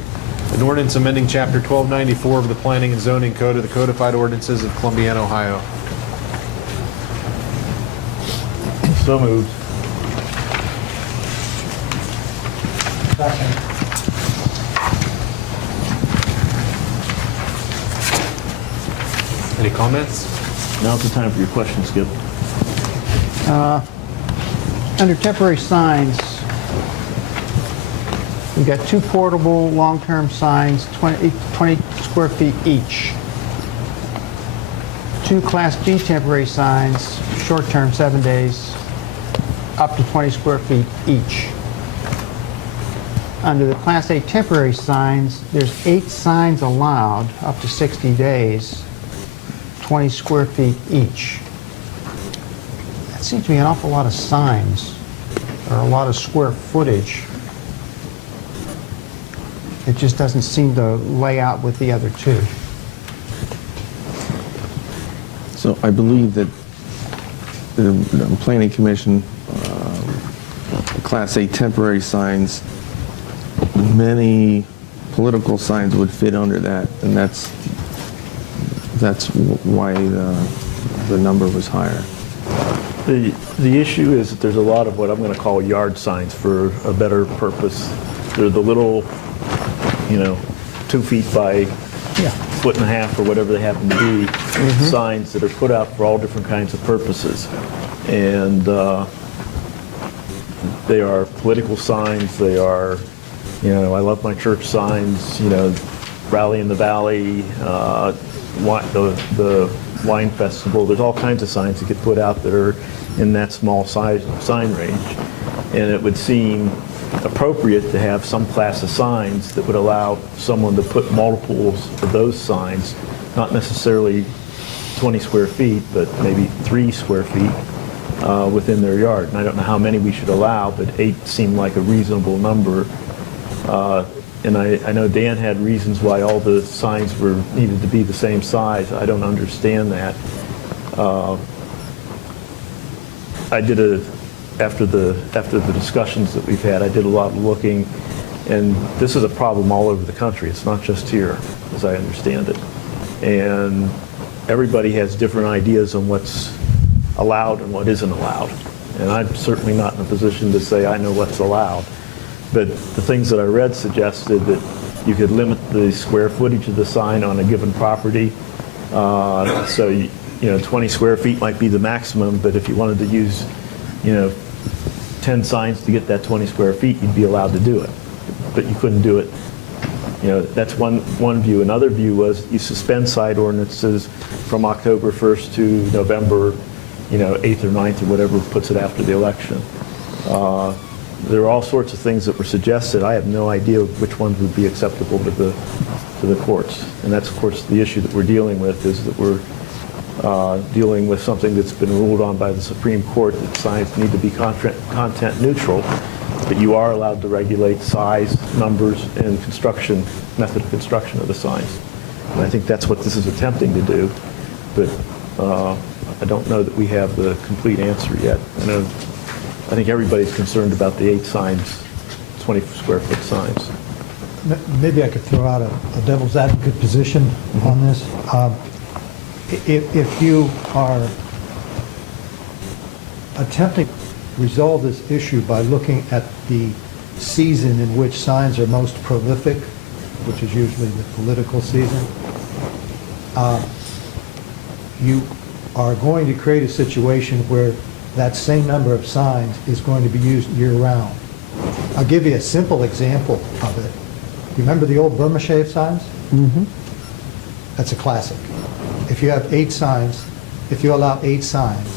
An ordinance amending chapter 1294 of the Planning and Zoning Code of the Codified Ordinances of Columbiana, Ohio. So moved. Second. Any comments? Now's the time for your question, Skip. Under temporary signs, we've got 2 portable long-term signs, 20 square feet each. 2 Class B temporary signs, short-term, 7 days, up to 20 square feet each. Under the Class A temporary signs, there's 8 signs allowed, up to 60 days, 20 square feet each. That seems to be an awful lot of signs, or a lot of square footage. It just doesn't seem to lay out with the other 2. So I believe that the planning commission, Class A temporary signs, many political signs would fit under that, and that's why the number was higher. The issue is that there's a lot of what I'm going to call yard signs for a better purpose. They're the little, 2 feet by foot and a half or whatever they happen to be, signs that are put out for all different kinds of purposes. And they are political signs, they are, I love my church signs, Rally in the Valley, the wine festival. There's all kinds of signs that get put out that are in that small size sign range. And it would seem appropriate to have some class of signs that would allow someone to put multiples of those signs, not necessarily 20 square feet, but maybe 3 square feet within their yard. And I don't know how many we should allow, but 8 seemed like a reasonable number. And I know Dan had reasons why all the signs needed to be the same size. I don't understand that. After the discussions that we've had, I did a lot of looking, and this is a problem all over the country. It's not just here, as I understand it. And everybody has different ideas on what's allowed and what isn't allowed. And I'm certainly not in a position to say I know what's allowed. But the things that I read suggested that you could limit the square footage of the sign on a given property. So 20 square feet might be the maximum, but if you wanted to use 10 signs to get that 20 square feet, you'd be allowed to do it. But you couldn't do it. That's one view. Another view was you suspend side ordinances from October 1st to November 8th or 9th or whatever puts it after the election. There are all sorts of things that were suggested. I have no idea which ones would be acceptable to the courts. And that's, of course, the issue that we're dealing with, is that we're dealing with something that's been ruled on by the Supreme Court, that signs need to be content neutral, but you are allowed to regulate size, numbers, and method of construction of the signs. And I think that's what this is attempting to do, but I don't know that we have the complete answer yet. I think everybody's concerned about the 8 signs, 20 square foot signs. Maybe I could throw out a devil's advocate position on this. If you are attempting to resolve this issue by looking at the season in which signs are most prolific, which is usually the political season, you are going to create a situation where that same number of signs is going to be used year-round. I'll give you a simple example of it. You remember the old Burma shave signs? Mm-hmm. That's a classic. If you have 8 signs, if you allow 8 signs,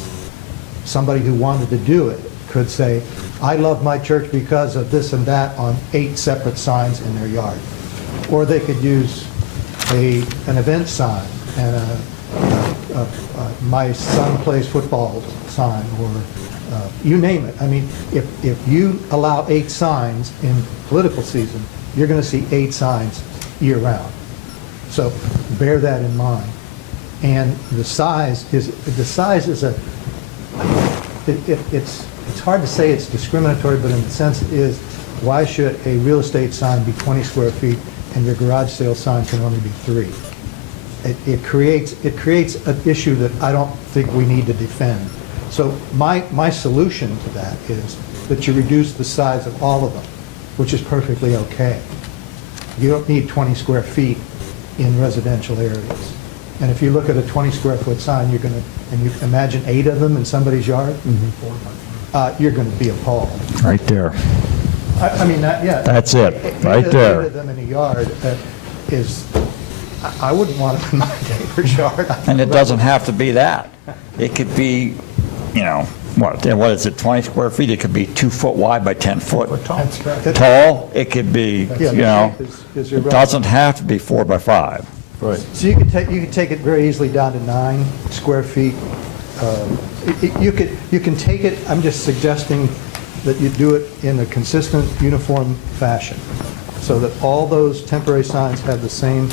somebody who wanted to do it could say, I love my church because of this and that on 8 separate signs in their yard. Or they could use an event sign and my son plays football sign, or you name it. I mean, if you allow 8 signs in political season, you're going to see 8 signs year-round. So bear that in mind. And the size is it's hard to say it's discriminatory, but in the sense it is, why should a real estate sign be 20 square feet and your garage sale sign can only be 3? It creates an issue that I don't think we need to defend. So my solution to that is that you reduce the size of all of them, which is perfectly okay. You don't need 20 square feet in residential areas. And if you look at a 20 square foot sign, and you imagine 8 of them in somebody's yard, you're going to be appalled. Right there. I mean, yeah. That's it, right there. 8 of them in a yard is, I wouldn't want it in my neighbor's yard. And it doesn't have to be that. It could be, what is it, 20 square feet? It could be 2 foot wide by 10 foot That's right. tall. It could be, Yeah, it doesn't have to be 4 by 5. Right. So you could take it very easily down to 9 square feet. You can take it, I'm just suggesting that you do it in a consistent, uniform fashion, so that all those temporary signs have the same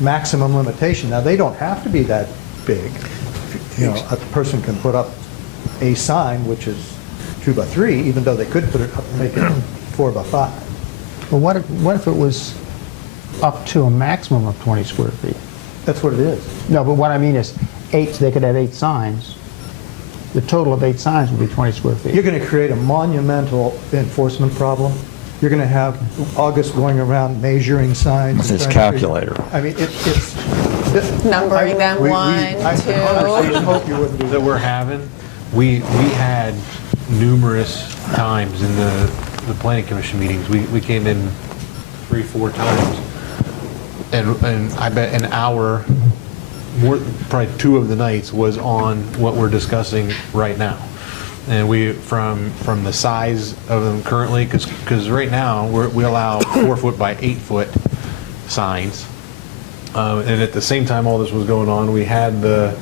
maximum limitation. Now, they don't have to be that big. A person can put up a sign which is 2 by 3, even though they could put it up, make it 4 by 5. But what if it was up to a maximum of 20 square feet? That's what it is. No, but what I mean is, they could have 8 signs. The total of 8 signs would be 20 square feet. You're going to create a monumental enforcement problem. You're going to have August going around measuring signs. With his and trying to figure- calculator. I mean, it's. Numbering them, we- 1, I 2. honestly hope you wouldn't do That we're having, we had numerous times in the planning commission meetings, we came in 3, 4 times, and I bet an hour, more, probably 2 of the nights was on what we're discussing right now. And we, from the size of them currently, because right now, we allow 4 foot by 8 foot signs. And at the same time all this was going on, we had the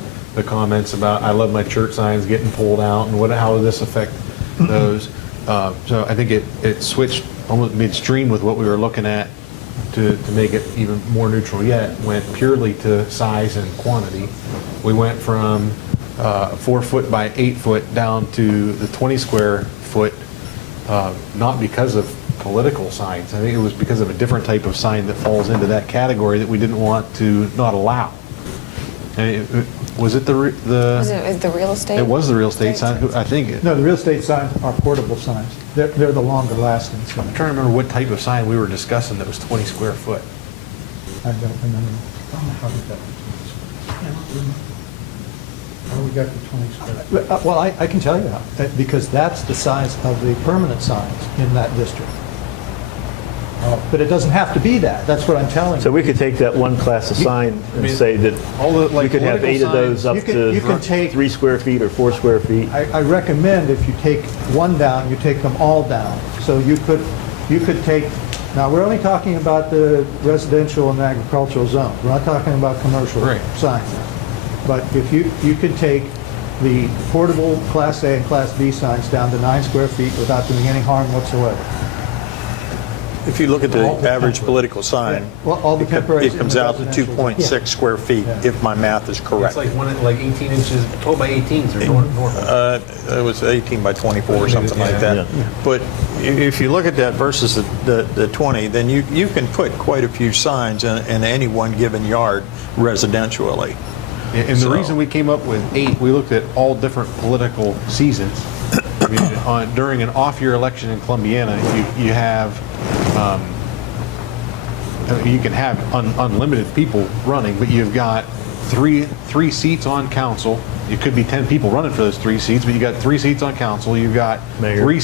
comments about, I love my church signs getting pulled out, and how does this affect those? So I think it switched almost midstream with what we were looking at to make it even more neutral yet, went purely to size and quantity. We went from 4 foot by 8 foot down to the 20 square foot, not because of political signs. I think it was because of a different type of sign that falls into that category that we didn't want to not allow. And was it the Is the real estate? it was the real estate sign, I think. No, the real estate signs are portable signs. They're the longer lasting I'm signs. trying to remember what type of sign we were discussing that was 20 square foot. I don't remember. How did that? How we got to 20 square? Well, I can tell you how, because that's the size of the permanent signs in that district. But it doesn't have to be that, that's what I'm telling So you. we could take that one class of sign and say that All the, like, we could have 8 of those up You can to take- 3 square feet or 4 square feet. I recommend if you take one down, you take them all down. So you could take, now, we're only talking about the residential and agricultural zones. We're not talking about commercial Right. signs. But if you could take the portable Class A and Class B signs down to 9 square feet without doing any harm whatsoever. If you look at the All the average temporary. political sign, Yeah. Well, all the temporaries it comes in the out to residential. 2.6 square feet, Yeah. if my math is It's correct. like 18 inches, 12 by 18s or normal. It was 18 by 24 or something like that. Yeah. But if you look at that versus the 20, then you can put quite a few signs in any one given yard residentially. And the So- reason we came up with 8, we looked at all different political seasons. I mean, during an off-year election in Columbiana, you have, you can have unlimited people running, but you've got three seats on council. It could be 10 people running for those 3 seats, but you got 3 seats on council. You've got Mayor. 3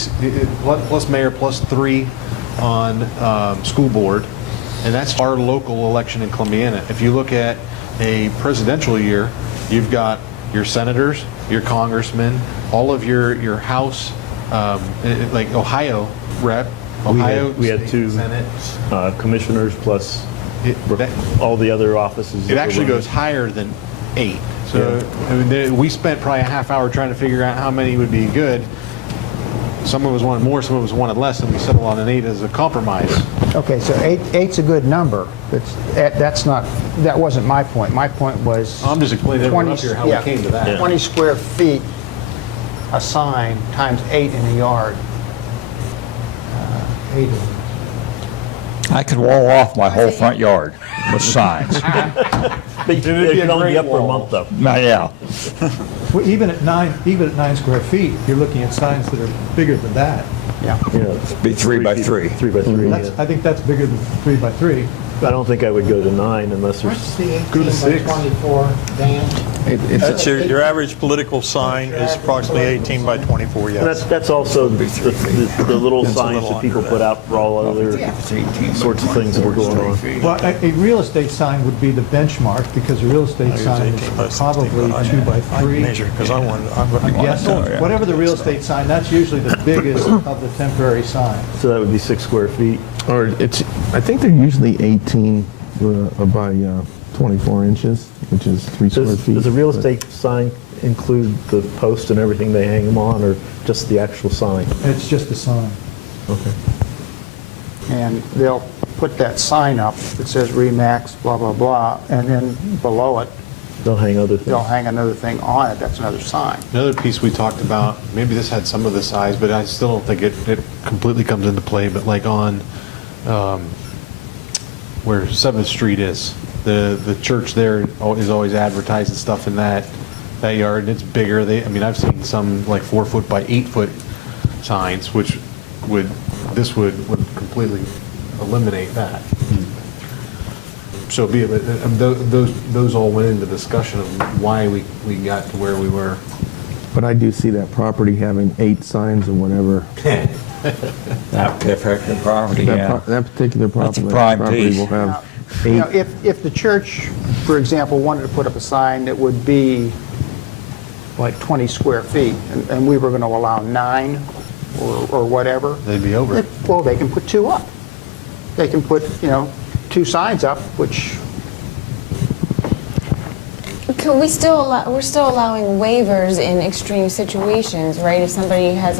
plus mayor plus 3 on school board, and that's our local election in Columbiana. If you look at a presidential year, you've got your senators, your congressmen, all of your House, like Ohio rep, Ohio We had State 2 Senate. commissioners plus That- all the other offices. It actually goes higher than 8. So I mean, we spent probably a half hour trying to figure out how many would be good. Some of us wanted more, some of us wanted less, and we settled on an 8 as a compromise. Okay, so eight's a good number. That wasn't my point. My point was. I'm just explaining to everyone up 20 here how we yeah, came to that. 20 square feet, a sign, times 8 in a yard. 8 of them. I could wall off my whole front yard with signs. They can only be up for a month though. Yeah. Well, even at 9 square feet, you're looking at signs that are bigger than that. Yeah. You know, Be 3 by 3. 3 by 3. That's, I think that's bigger than 3 by 3. I don't think I would go to 9 unless What's there's, the Go to 18 by 6. 24, Dan? That's your average political sign is approximately 18 by 24, and yes. that's also the little It's a signs little that people under put that. out for all other sorts of things that are going on. Well, a real estate sign would be the benchmark, because a real estate I use sign 18 by is 16, probably but 2 by I 3. measure because I'm I'm guessing, know, yeah. whatever the real estate sign, that's usually the biggest of the temporary signs. So that would be 6 square feet. Or I think they're usually 18 by 24 inches, which is 3 square feet. Does a real but- estate sign include the post and everything they hang them on, or just the actual sign? It's just a sign. Okay. And they'll put that sign up that says Remax, blah, blah, blah, and then below it, They'll hang other things. they'll hang another thing on it, that's another sign. Another piece we talked about, maybe this had some of the size, but I still don't think it completely comes into play, but like on, where 7th Street is, the church there is always advertising stuff in that yard, and it's bigger. I've seen some like 4 foot by 8 foot signs, which would completely eliminate that. So be it, those all went into discussion of why we got to where we were. But I do see that property having 8 signs or whatever. That particular property, yeah. That particular That's a property prime property piece. will have You know, 8. if the church, for example, wanted to put up a sign that would be like 20 square feet, and we were going to allow 9 or whatever. They'd be over it. Well, they can put 2 up. They can put, 2 signs up, which, Can we we're still allowing waivers in extreme situations, right? If somebody has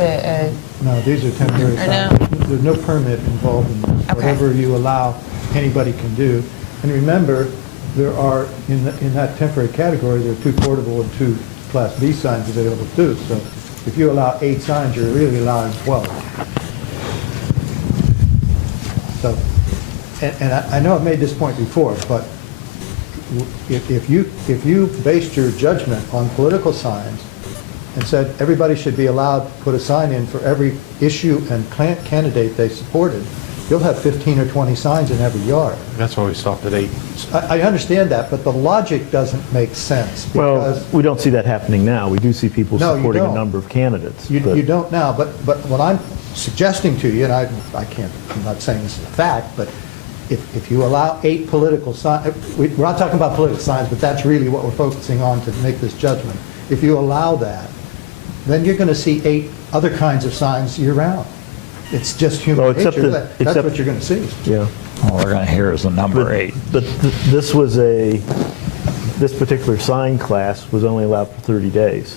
No, these are temporary I know. signs. There's no permit involved in this. Okay. Whatever you allow, anybody can do. And remember, there are, in that temporary category, there are 2 portable and 2 Class B signs available too. So if you allow 8 signs, you're really allowing 12. So, and I know I've made this point before, but if you based your judgment on political signs and said everybody should be allowed to put a sign in for every issue and candidate they supported, you'll have 15 or 20 signs in every yard. That's why we stopped at 8. I understand that, but the logic doesn't make sense Well, because we don't see that happening now. We do see people No, you supporting a don't. number of candidates. you but- don't now, but what I'm suggesting to you, and I'm not saying this is a fact, but if you allow 8 political signs, we're not talking about political signs, but that's really what we're focusing on to make this judgment. If you allow that, then you're going to see 8 other kinds of signs year-round. It's just human Well, except nature. that- That's except- what you're going to see. Yeah. All we're going to hear is the number 8. But this particular sign class was only allowed for 30 days.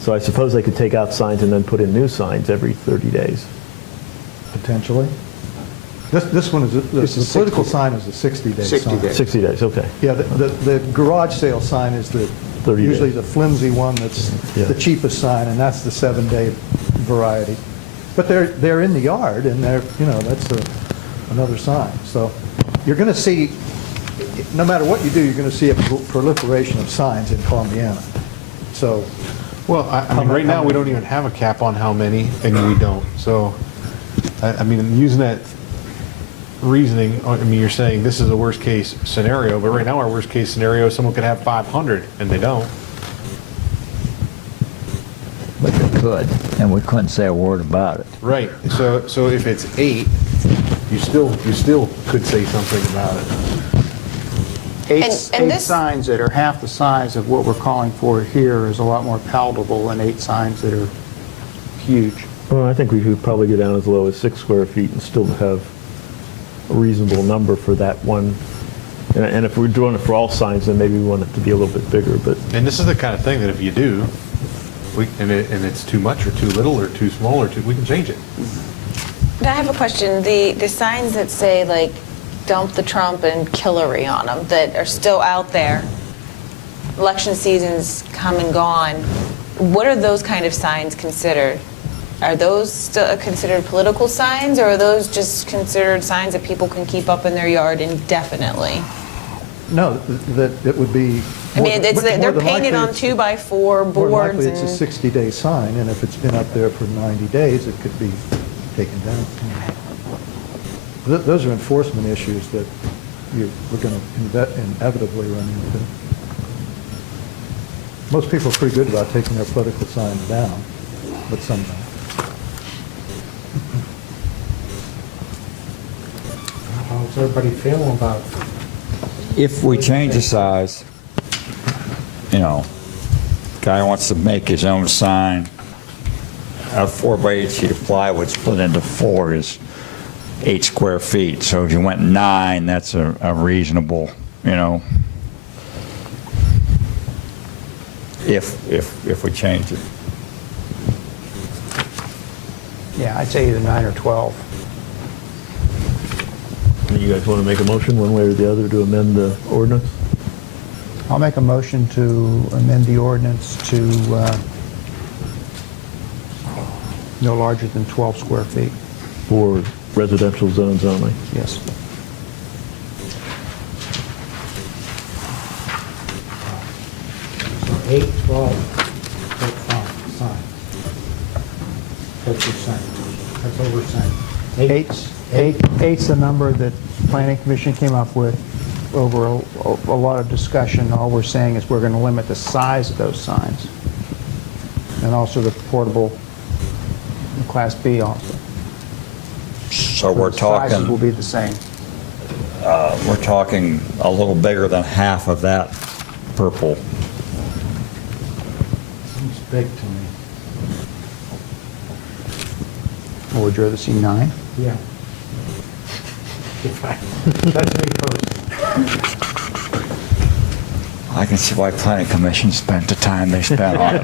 So I suppose they could take out signs and then put in new signs every 30 days. Potentially. This one is, the political sign is a 60-day 60 sign. days. 60 days, okay. Yeah, the garage sale sign is 30 usually days. the flimsy one that's Yeah. the cheapest sign, and that's the 7-day variety. But they're in the yard, and that's another sign. So you're going to see, no matter what you do, you're going to see a proliferation of signs in Columbiana. So, Well, right now, we don't even have a cap on how many, and we don't. So, using that reasoning, you're saying this is a worst-case scenario, but right now, our worst-case scenario is someone could have 500, and they don't. But they could, and we couldn't say a word about it. Right. So if it's 8, you still could say something about it. eight And this- signs that are half the size of what we're calling for here is a lot more palatable than 8 signs that are huge. Well, I think we could probably go down as low as 6 square feet and still have a reasonable number for that one. And if we're doing it for all signs, then maybe we want it to be a little bit bigger, but And this is the kind of thing that if you do, and it's too much or too little or too small we can change it. I have a question. The signs that say like dump the Trump and Hillary on them that are still out there, election season's come and gone, what are those kind of signs considered? Are those still considered political signs, or are those just considered signs that people can keep up in their yard indefinitely? no, that it would be. I mean, more they're than painted likely on it's- 2x4 More boards likely, it's a and... 60-day sign, and if it's been up there for 90 days, it could be taken down. Those are enforcement issues that we're going to inevitably run into. Most people are pretty good about taking their political signs down, but some don't. How's everybody feeling about it? If we change the size, guy wants to make his own sign, a 4x8 sheet of plywood split into 4 is 8 square feet. So if you went 9, that's a reasonable, if we change it. Yeah, I'd say either 9 or 12. you guys want to make a motion one way or the other to amend the ordinance? I'll make a motion to amend the ordinance to no larger than 12 square feet. For residential zones only. Yes. So 8, 12, 5, sign. That's what you're saying. That's what we're saying. Eight's the number that Planning Commission came up with over a lot of discussion. All we're saying is we're going to limit the size of those signs. And also the portable Class B also. So we're The sizes will talking, be the same. we're talking a little bigger than half of that purple. Seems big to me. Or would you rather see 9? Yeah. That's me personally. I can see why Planning Commission spent the time they spent on it.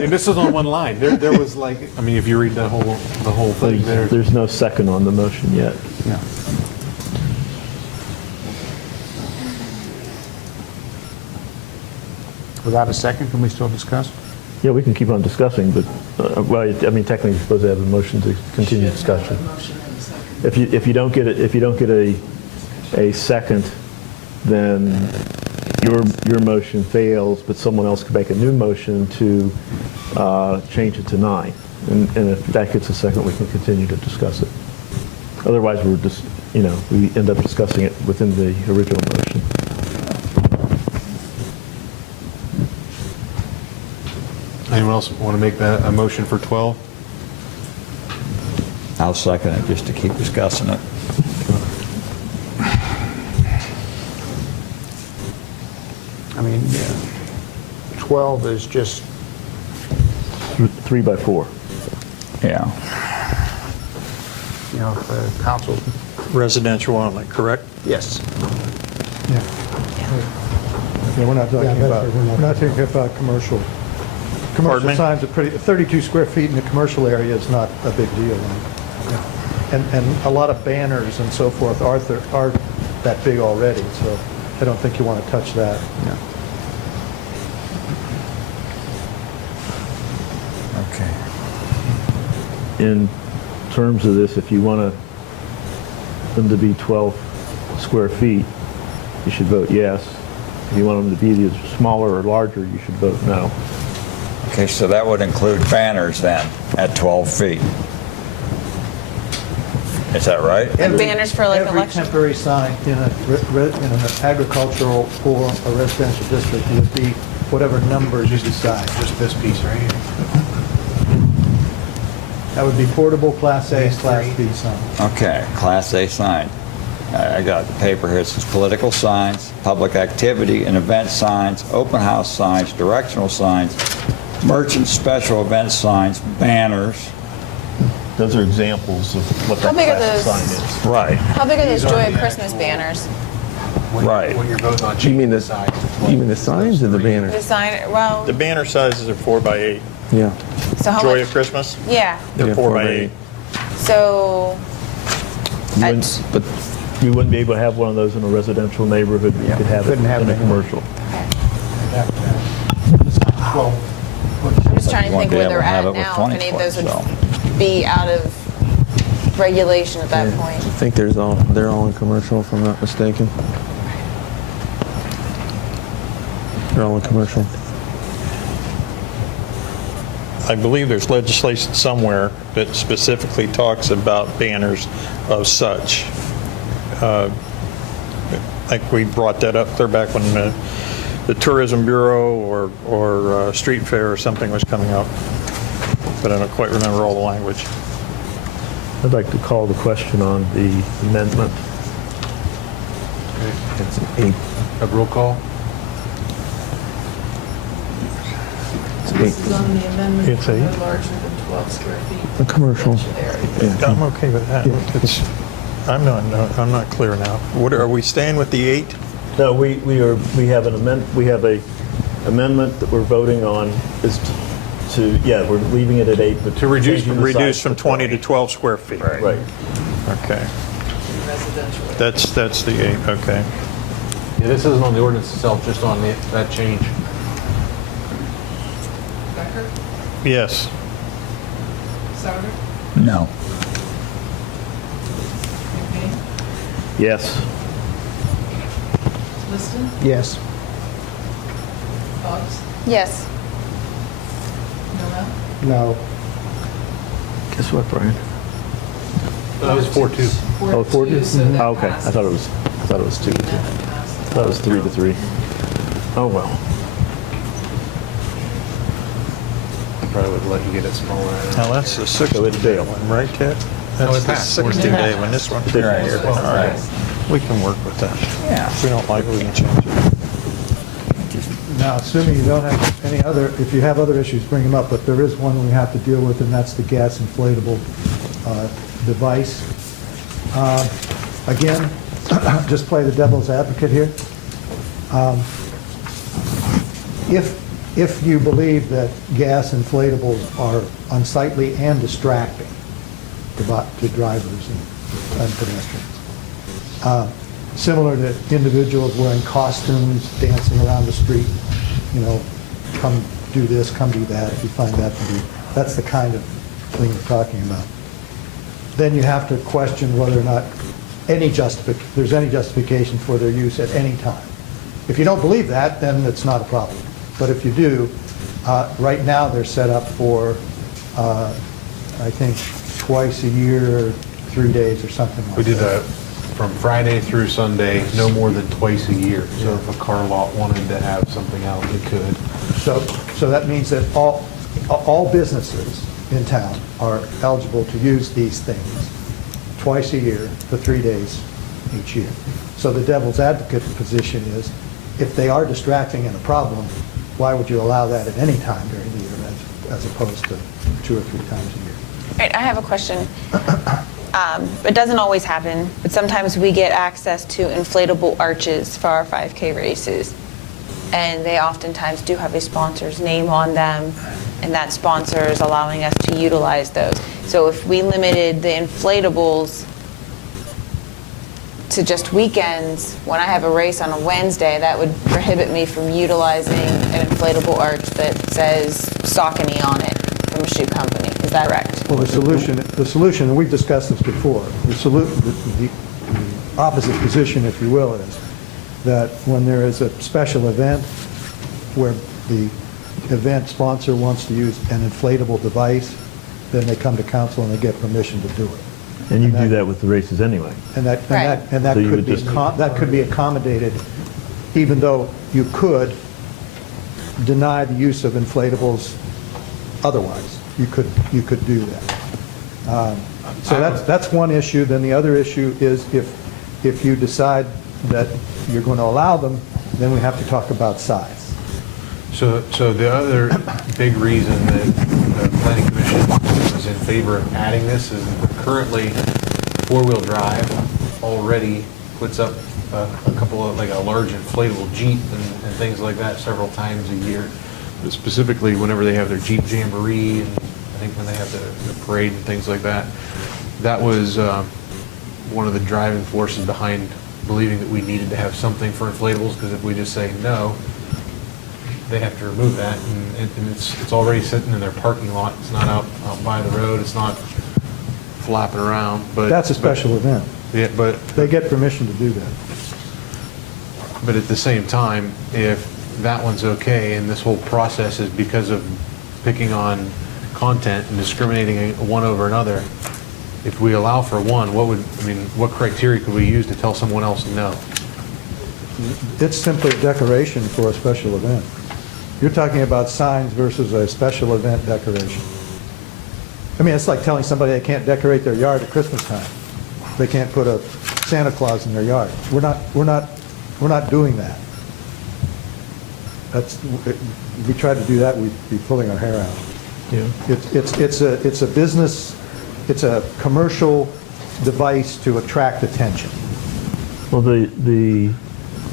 And this is on one line. There was like, I mean, if you read the whole thing there. There's no second on the motion yet. Yeah. Without a second, can we still discuss? Yeah, we can keep on discussing, but, well, I mean, technically, you're supposed to have a motion to continue discussion. If you don't get a second, then your motion fails, but someone else could make a new motion to change it to 9. And if that gets a second, we can continue to discuss it. Otherwise, we're just, we end up discussing it within the original motion. Anyone else want to make that a motion for 12? I'll second it just to keep discussing it. I mean, 12 is just, 3 by 4. Yeah. if the council, Residential only, correct? yes. Yeah, we're not talking Yeah, about, that's what we're not talking about commercial. Pardon Commercial me? signs are pretty, 32 square feet in the commercial area is not a big deal. And a lot of banners and so forth are that big already, so I don't think you want to touch that. Yeah. Okay. In terms of this, if you want them to be 12 square feet, you should vote yes. If you want them to be either smaller or larger, you should vote no. Okay, so that would include banners then, at 12 feet. Is that right? And banners for like Every election. temporary sign in an agricultural or a residential district would be whatever numbers you decide. Just this piece right here. That would be portable Class A, Class B signs. Okay, Class A sign. I got the paper here. It says political signs, public activity and event signs, open house signs, directional signs, merchant special event signs, banners. Those are examples of what How that big are class of those? sign is. Right. How big are those These are Joy of the Christmas actual- banners? Right. When you're voting on You changing mean the the, size. you mean the signs or the The banners? sign, well, The banner sizes are 4 by 8. Yeah. so how Joy much? of Christmas, Yeah, they're Yeah, 4 by 4 by 8. so, You I'd- wouldn't, but you wouldn't be able to have one of those in a residential neighborhood, but you could have it Couldn't have in a it. commercial. I'm just trying to You won't think be where able they're to have at it with now, if 20 any of foot, those so. would be out of regulation at that Yeah. point. I think they're all in commercial, if I'm not mistaken. They're all in commercial. I believe there's legislation somewhere that specifically talks about banners of such. I think we brought that up clear back when the Tourism Bureau or Street Fair or something was coming up, but I don't quite remember all the language. I'd like to call the question on the amendment. Okay. It's 8. A roll call? It's This is 8. on the amendment, It's no eight. larger than 12 square feet. A commercial. Yeah. I'm okay with that. I'm not clear now. What, are we staying with the 8? No, we have a amendment that we're voting on is we're leaving it at 8, but To reduce changing the Reduce size from 20 to 12 square feet. Right. Okay. Residential. That's the 8, okay. Yeah, this isn't on the ordinance itself, just on that change. Becker? Yes. Souter? No. McBain? Yes. Liston? Yes. Boggs? Yes. Noel? No. Guess what, Brian? That was 4-2. 4-2? So that Oh, okay, I passes. thought it was 2 to 2. That I passes. thought it was 3 to 3. Oh, well. I probably would let you get it smaller. Now, that's the So 60-day it's failed. one, right, Ted? No, That's it the passed. 60-day one, this one right here. All right, we can work with that. Yeah. If we don't like it, we can change it. Now, assuming you don't have any other, if you have other issues, bring them up, but there is one we have to deal with, and that's the gas inflatable device. Again, just play the devil's advocate here. If you believe that gas inflatables are unsightly and distracting to drivers and pedestrians, similar to individuals wearing costumes, dancing around the street, come do this, come do that, if you find that to be, that's the kind of thing we're talking about. Then you have to question whether or not there's any justification for their use at any time. If you don't believe that, then it's not a problem. But if you do, right now they're set up for, I think, twice a year, 3 days or something like that. We did that from Friday through Sunday, no more than twice a year. So if a car lot wanted to have something out, it could. So that means that all businesses in town are eligible to use these things twice a year for 3 days each year. So the devil's advocate position is, if they are distracting and a problem, why would you allow that at any time during the year as opposed to 2 or 3 times a year? All right, I have a question. It doesn't always happen, but sometimes we get access to inflatable arches for our 5K races. And they oftentimes do have a sponsor's name on them, and that sponsor is allowing us to utilize those. So if we limited the inflatables to just weekends, when I have a race on a Wednesday, that would prohibit me from utilizing an inflatable arch that says Saucony on it from a shoe company. Is that correct? Well, the solution, and we've discussed this before, the opposite position, if you will, is that when there is a special event where the event sponsor wants to use an inflatable device, then they come to council and they get permission to do it. And you do that with the races anyway. And that So you could would be, just- that could be accommodated, even though you could deny the use of inflatables otherwise. You could do that. So that's one issue. Then the other issue is if you decide that you're going to allow them, then we have to talk about size. So the other big reason that the planning commission is in favor of adding this is currently four-wheel drive already puts up a couple of, like a large inflatable Jeep and things like that several times a year. But specifically whenever they have their Jeep Jamboree, and I think when they have the parade and things like that, that was one of the driving forces behind believing that we needed to have something for inflatables, because if we just say no, they have to remove that, and it's already sitting in their parking lot. It's not out by the road. It's not flapping around. But That's a special event. Yeah, but They get permission to do that. But at the same time, if that one's okay, and this whole process is because of picking on content and discriminating one over another, if we allow for one, what criteria could we use to tell someone else no? It's simply a decoration for a special event. You're talking about signs versus a special event decoration. I mean, it's like telling somebody they can't decorate their yard at Christmas time. They can't put a Santa Claus in their yard. We're not doing that. If we tried to do that, we'd be pulling our hair out. Yeah. It's a business, it's a commercial device to attract attention. Well, the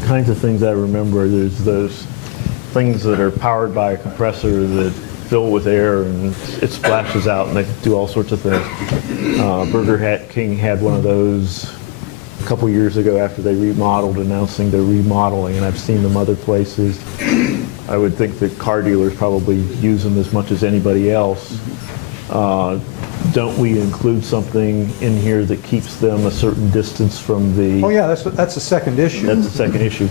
kinds of things I remember, there's those things that are powered by a compressor that fill with air and it splashes out, and they do all sorts of things. Burger King had one of those a couple years ago after they remodeled, announcing they're remodeling, and I've seen them other places. I would think that car dealers probably use them as much as anybody else. Don't we include something in here that keeps them a certain distance from the? Oh, yeah, that's the second issue. That's the second issue.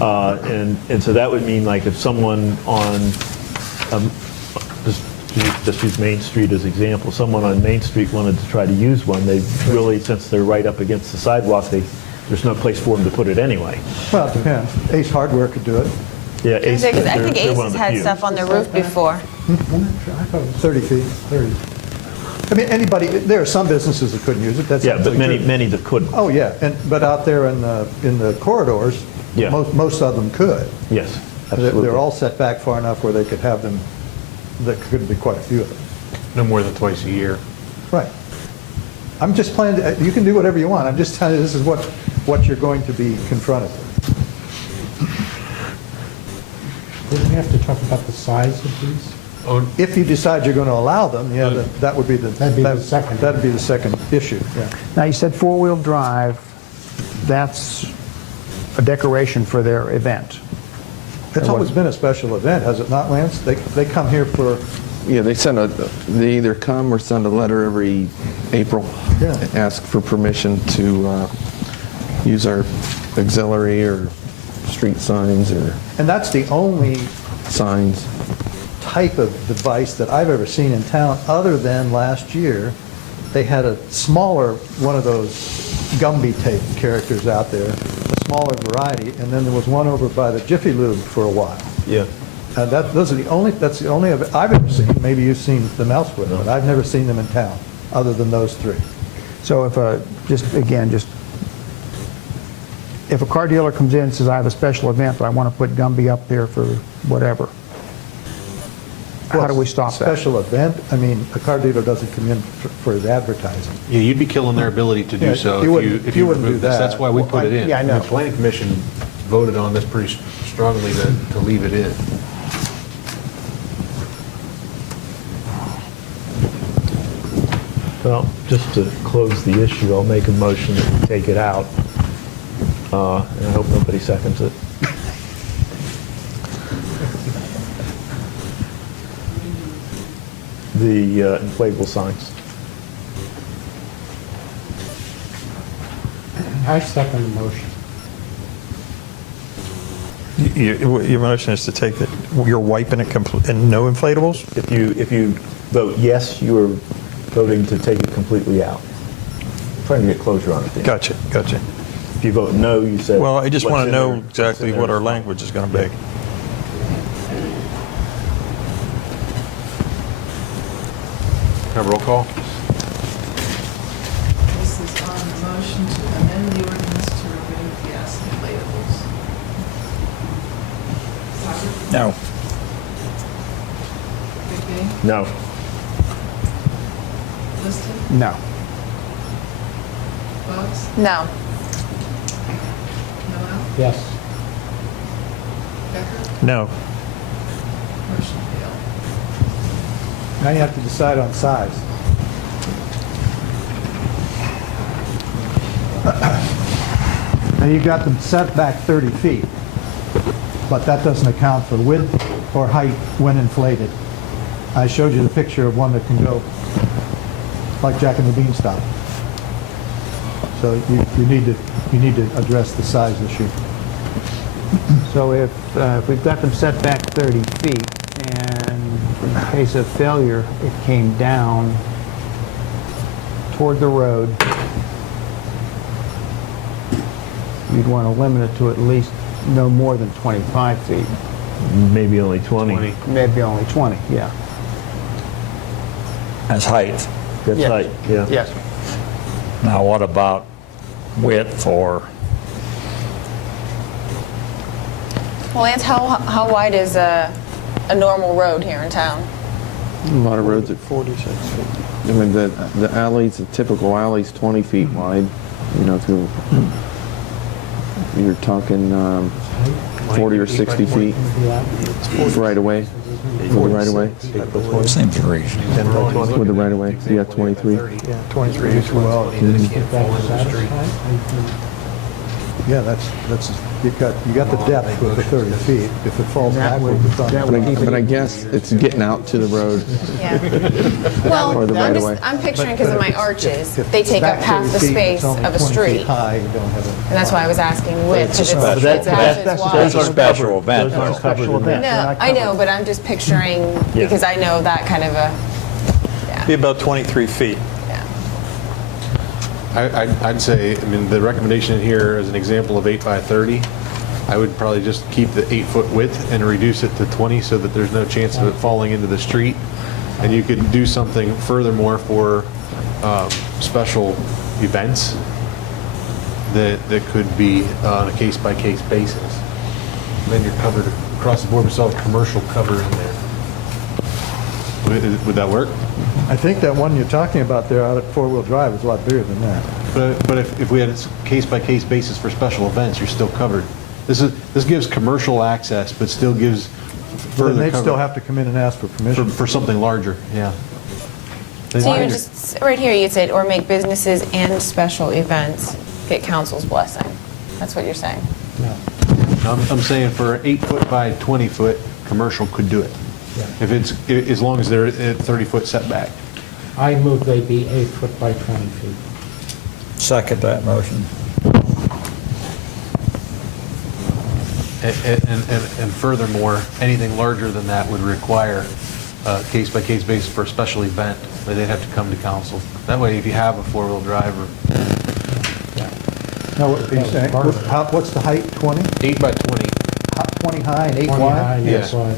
And so that would mean like if someone on, just use Main Street as example, someone on Main Street wanted to try to use one, they really, since they're right up against the sidewalk, there's no place for them to put it anyway. Well, it depends. Ace Hardware could do it. Yeah, Ace, I think they're one Ace has of the had few. stuff on their roof before. I thought it was 30 feet. 30. I mean, anybody, there are some businesses that couldn't use it, that's Yeah, but absolutely true. many that couldn't. Oh, yeah, but out there in the corridors, Yeah. most of them could. Yes, They're absolutely. all set back far enough where they could have them, there could be quite a few of them. No more than twice a year. Right. I'm just planning, you can do whatever you want, I'm just telling you, this is what you're going to be confronted with. Didn't we have to talk about the size of these? If you decide you're going to allow them, yeah, that would be the... That'd be the second. That'd be the second issue, yeah. Now, you said four-wheel drive, that's a decoration for their event. It's always been a special event, has it not, Lance? They come here for, Yeah, they either come or send a letter every April. Yeah. And ask for permission to use our auxiliary or street signs or and that's the only signs. type of device that I've ever seen in town, other than last year, they had a smaller, one of those Gumby tape characters out there, a smaller variety, and then there was one over by the Jiffy Lube for a while. Yeah. And that's the only of it I've ever seen. Maybe you've seen them elsewhere, but I've never seen them in town, other than those three. So if if a car dealer comes in and says, I have a special event, but I want to put Gumby up there for whatever, how do we stop that? Special event, I mean, a car dealer doesn't come in for his advertising. Yeah, you'd be killing their ability to Yeah, do so you wouldn't- if you you wouldn't do remove this. that. That's why we put it in. Yeah, I know. The planning commission voted on this pretty strongly to leave it in. Well, just to close the issue, I'll make a motion that we take it out. And I hope nobody seconds it. The inflatable signs. I second the motion. Your motion is to take it, you're wiping it and no inflatables? If you vote yes, you are voting to take it completely out. Trying to get closure on it. Dan. Gotcha. If you vote no, you say. Well, I just what's want to in know there- what's exactly in there what our is fine. language is going to be. Yeah. Can I roll call? This is on the motion to amend the ordinance to remove gas inflatables. Sauber? No. Rigby? No. Liston? No. Boggs? No. Noel? Yes. Becker? No. Motion failed. Now you have to decide on size. Now you've got them set back 30 feet, but that doesn't account for width or height when inflated. I showed you the picture of one that can go like Jack and the Beanstalk. So you need to address the size issue. So if we've got them set back 30 feet, and in case of failure, it came down toward the road, you'd want to limit it to at least no more than 25 feet. Maybe only 20. 20. Maybe only 20, yeah. That's height. That's Yes. right, yeah. Yes. Now, what about width or, Well, Lance, how wide is a normal road here in town? A lot of roads at 46 feet. I mean, the alleys, the typical alleys, 20 feet wide. You know, if you're talking 40 or 60 feet right away. With the right away. seems reasonable. With the right of way, yeah, 23. Yeah, 23 is well. Is that satisfied? Yeah, you got the depth with the 30 feet. If it falls That would- backward, it's on. that would keep it- But I guess it's getting out to the road. Yeah. Well, Or the right of way. I'm picturing But because of if my it's- arches, if they it's take up back half 30 the feet, space it's only of a 20 feet street. high, you don't have a. And that's why I was asking width, It's a because special- it's That's half as a wide. That's a special event. Those aren't covered Special in that. event. They're No, not I know, covered. but I'm just picturing, Yeah. because I know that kind of a, Be yeah, about 23 feet. yeah. I'd say, I mean, the recommendation in here is an example of 8 by 30. I would probably just keep the 8-foot width and reduce it to 20 so that there's no chance of it falling into the street. And you could do something furthermore for special events that could be on a case-by-case basis. Then you're covered across the board, we still have commercial cover in there. Would that work? I think that one you're talking about there out at 4-wheel drive is a lot bigger than that. But if we had a case-by-case basis for special events, you're still covered. This gives commercial access, but still gives But further then they'd cover still have to come in and ask for permission. for something larger, yeah. So you would just, right here, you said, or make businesses and special events get council's blessing. That's what you're saying. I'm saying for an 8-foot by 20-foot, commercial could do it. If it's, as long as they're at 30-foot setback. I move they be 8 foot by 20 feet. Second that motion. And furthermore, anything larger than that would require a case-by-case basis for a special event, where they'd have to come to council. That way, if you have a 4-wheel drive or Now, what are you saying? Part of it. What's the height, 20? 8 by 20, 20 high and 8 20 high, wide? yes, Yeah. wide.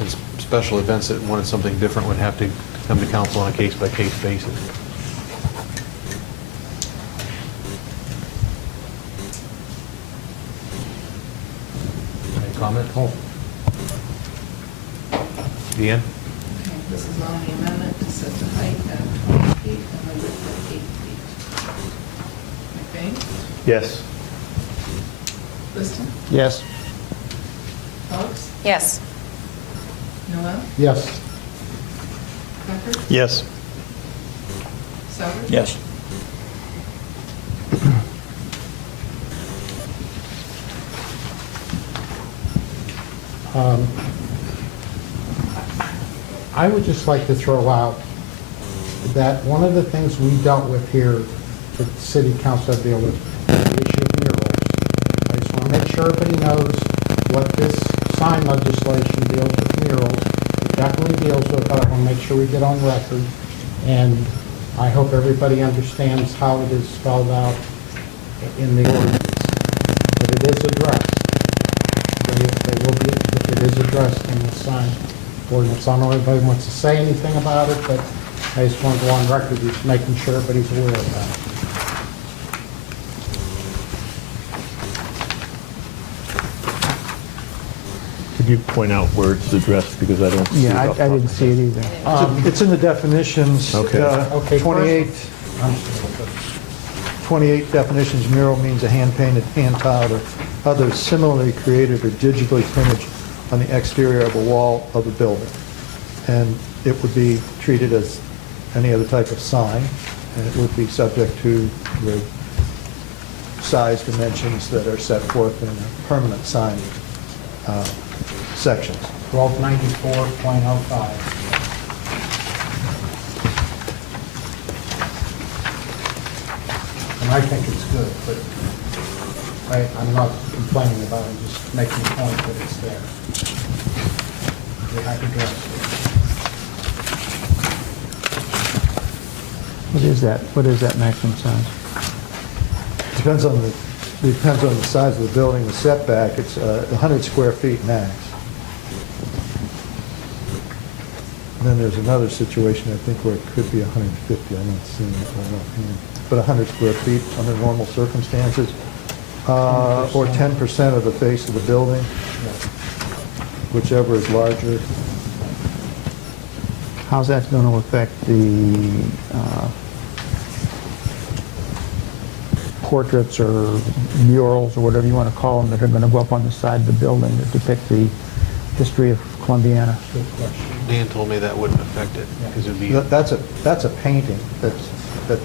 and special events that wanted something different would have to come to council on a case-by-case basis. Any comments? Deanne? Okay, this is on the amendment to set the height at 20 feet and the width at 8 feet. McBain? Yes. Liston? Yes. Phillips? Yes. Noel? Yes. Becker? Yes. Sauer? Yes. I would just like to throw out that one of the things we dealt with here, the city council had to deal with, the issue of murals. I just want to make sure everybody knows what this sign legislation deals with murals. It definitely deals with it, but I want to make sure we get on record. And I hope everybody understands how it is spelled out in the ordinance. But it is addressed. They will be, it is addressed in the sign ordinance. I don't know if anybody wants to say anything about it, but I just want to go on record, just making sure everybody's aware of that. Could you point out where it's addressed, because I don't see it Yeah, off I the top didn't of see it either. It's in the definitions. Okay. Okay, 28, 28 definitions, mural means a hand-painted, hand-tiled, or other similarly created or digitally printed on the exterior of a wall of a building. And it would be treated as any other type of sign, and it would be subject to the size dimensions that are set forth in the permanent sign sections. 1294.05. And I think it's good, but I'm not complaining about it, just making the point that it's there. They have addressed it. What is that? What is that maximum size? Depends on the size of the building, the setback, it's 100 square feet max. And then there's another situation, I think, where it could be 150, I'm not seeing it right offhand. But 100 square feet under normal circumstances, or 10% of the face of the building, whichever is larger. How's that going to affect the portraits or murals or whatever you want to call them that are going to go up on the side of the building that depict the history of Columbiana. Good question. Dan told me that wouldn't affect it, because it'd be, That's a painting, that's, They're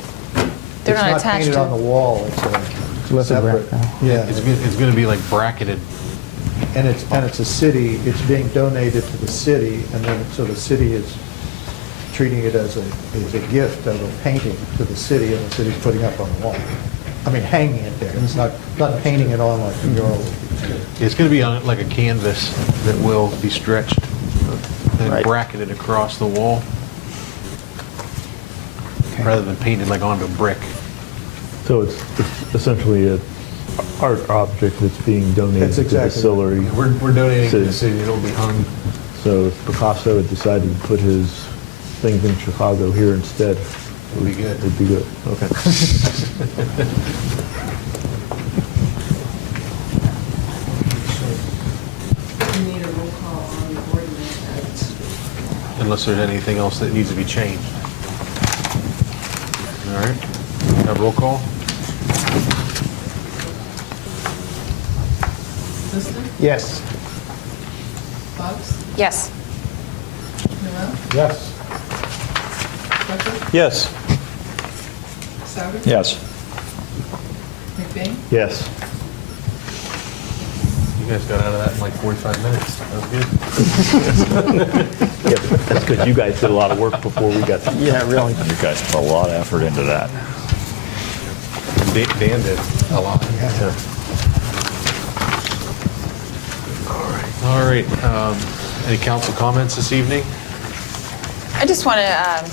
it's not not attached painted to- on the wall, it's a separate. lithograph, Yeah, it's gonna be like bracketed. and it's a city, it's being donated to the city, and then, so the city is treating it as a gift of a painting to the city, and the city's putting up on the wall. I mean, hanging it there, it's not painting it on like a mural. It's gonna be on like a canvas that will be stretched and Right. bracketed across the wall, Okay. rather than painted like onto a brick. So it's essentially an art object that's being donated That's to the exactly distillery. We're donating to the City. city, it'll be hung. So if Picasso had decided to put his things in Chicago here instead, It'd be good. it'd be good. Okay. We need a roll call on the ordinance. Unless there's anything else that needs to be changed. All right, have roll call? Liston, Yes. Bucks, Yes. Noel, Yes. Becker, Yes. Souter, Yes. McBain, Yes. You guys got out of that in like 45 minutes. That was good. Yeah, but that's because you guys did a lot of work before we got there. Yeah, really. You guys put a lot of effort into that. Dan did a lot. All right, any council comments this evening? I just want to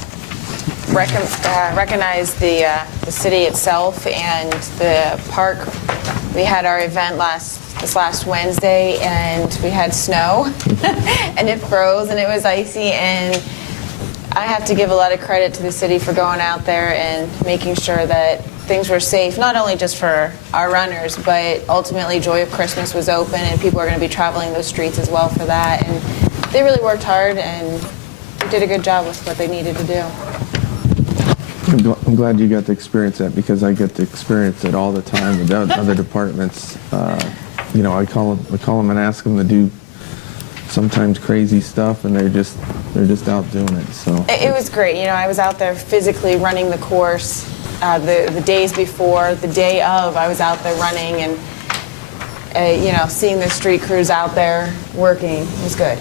recognize the city itself and the park. We had our event this last Wednesday, and we had snow, and it froze, and it was icy, and I have to give a lot of credit to the city for going out there and making sure that things were safe, not only just for our runners, but ultimately Joy of Christmas was open, and people are going to be traveling those streets as well for that, and they really worked hard and did a good job with what they needed to do. I'm glad you got to experience that, because I get to experience it all the time with other departments. You know, I call them and ask them to do sometimes crazy stuff, and they're just out doing it. So It was great. You know, I was out there physically running the course the days before, the day of. I was out there running and, you know, seeing the street crews out there working was good.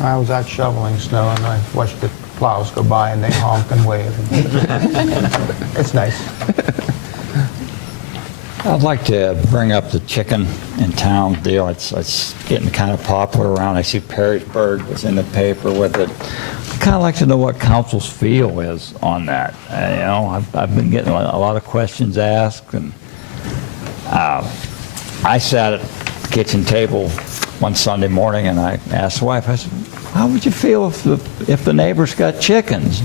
I was out shoveling snow, and I watched the plows go by, and they honk and wave. It's nice. I'd like to bring up the chicken in town deal. It's getting kind of popular around. I see Perrysburg was in the paper with it. I'd kind of like to know what council's feel is on that. You know, I've been getting a lot of questions asked, and I sat at the kitchen table one Sunday morning, and I asked the wife, I said, how would you feel if the neighbors got chickens?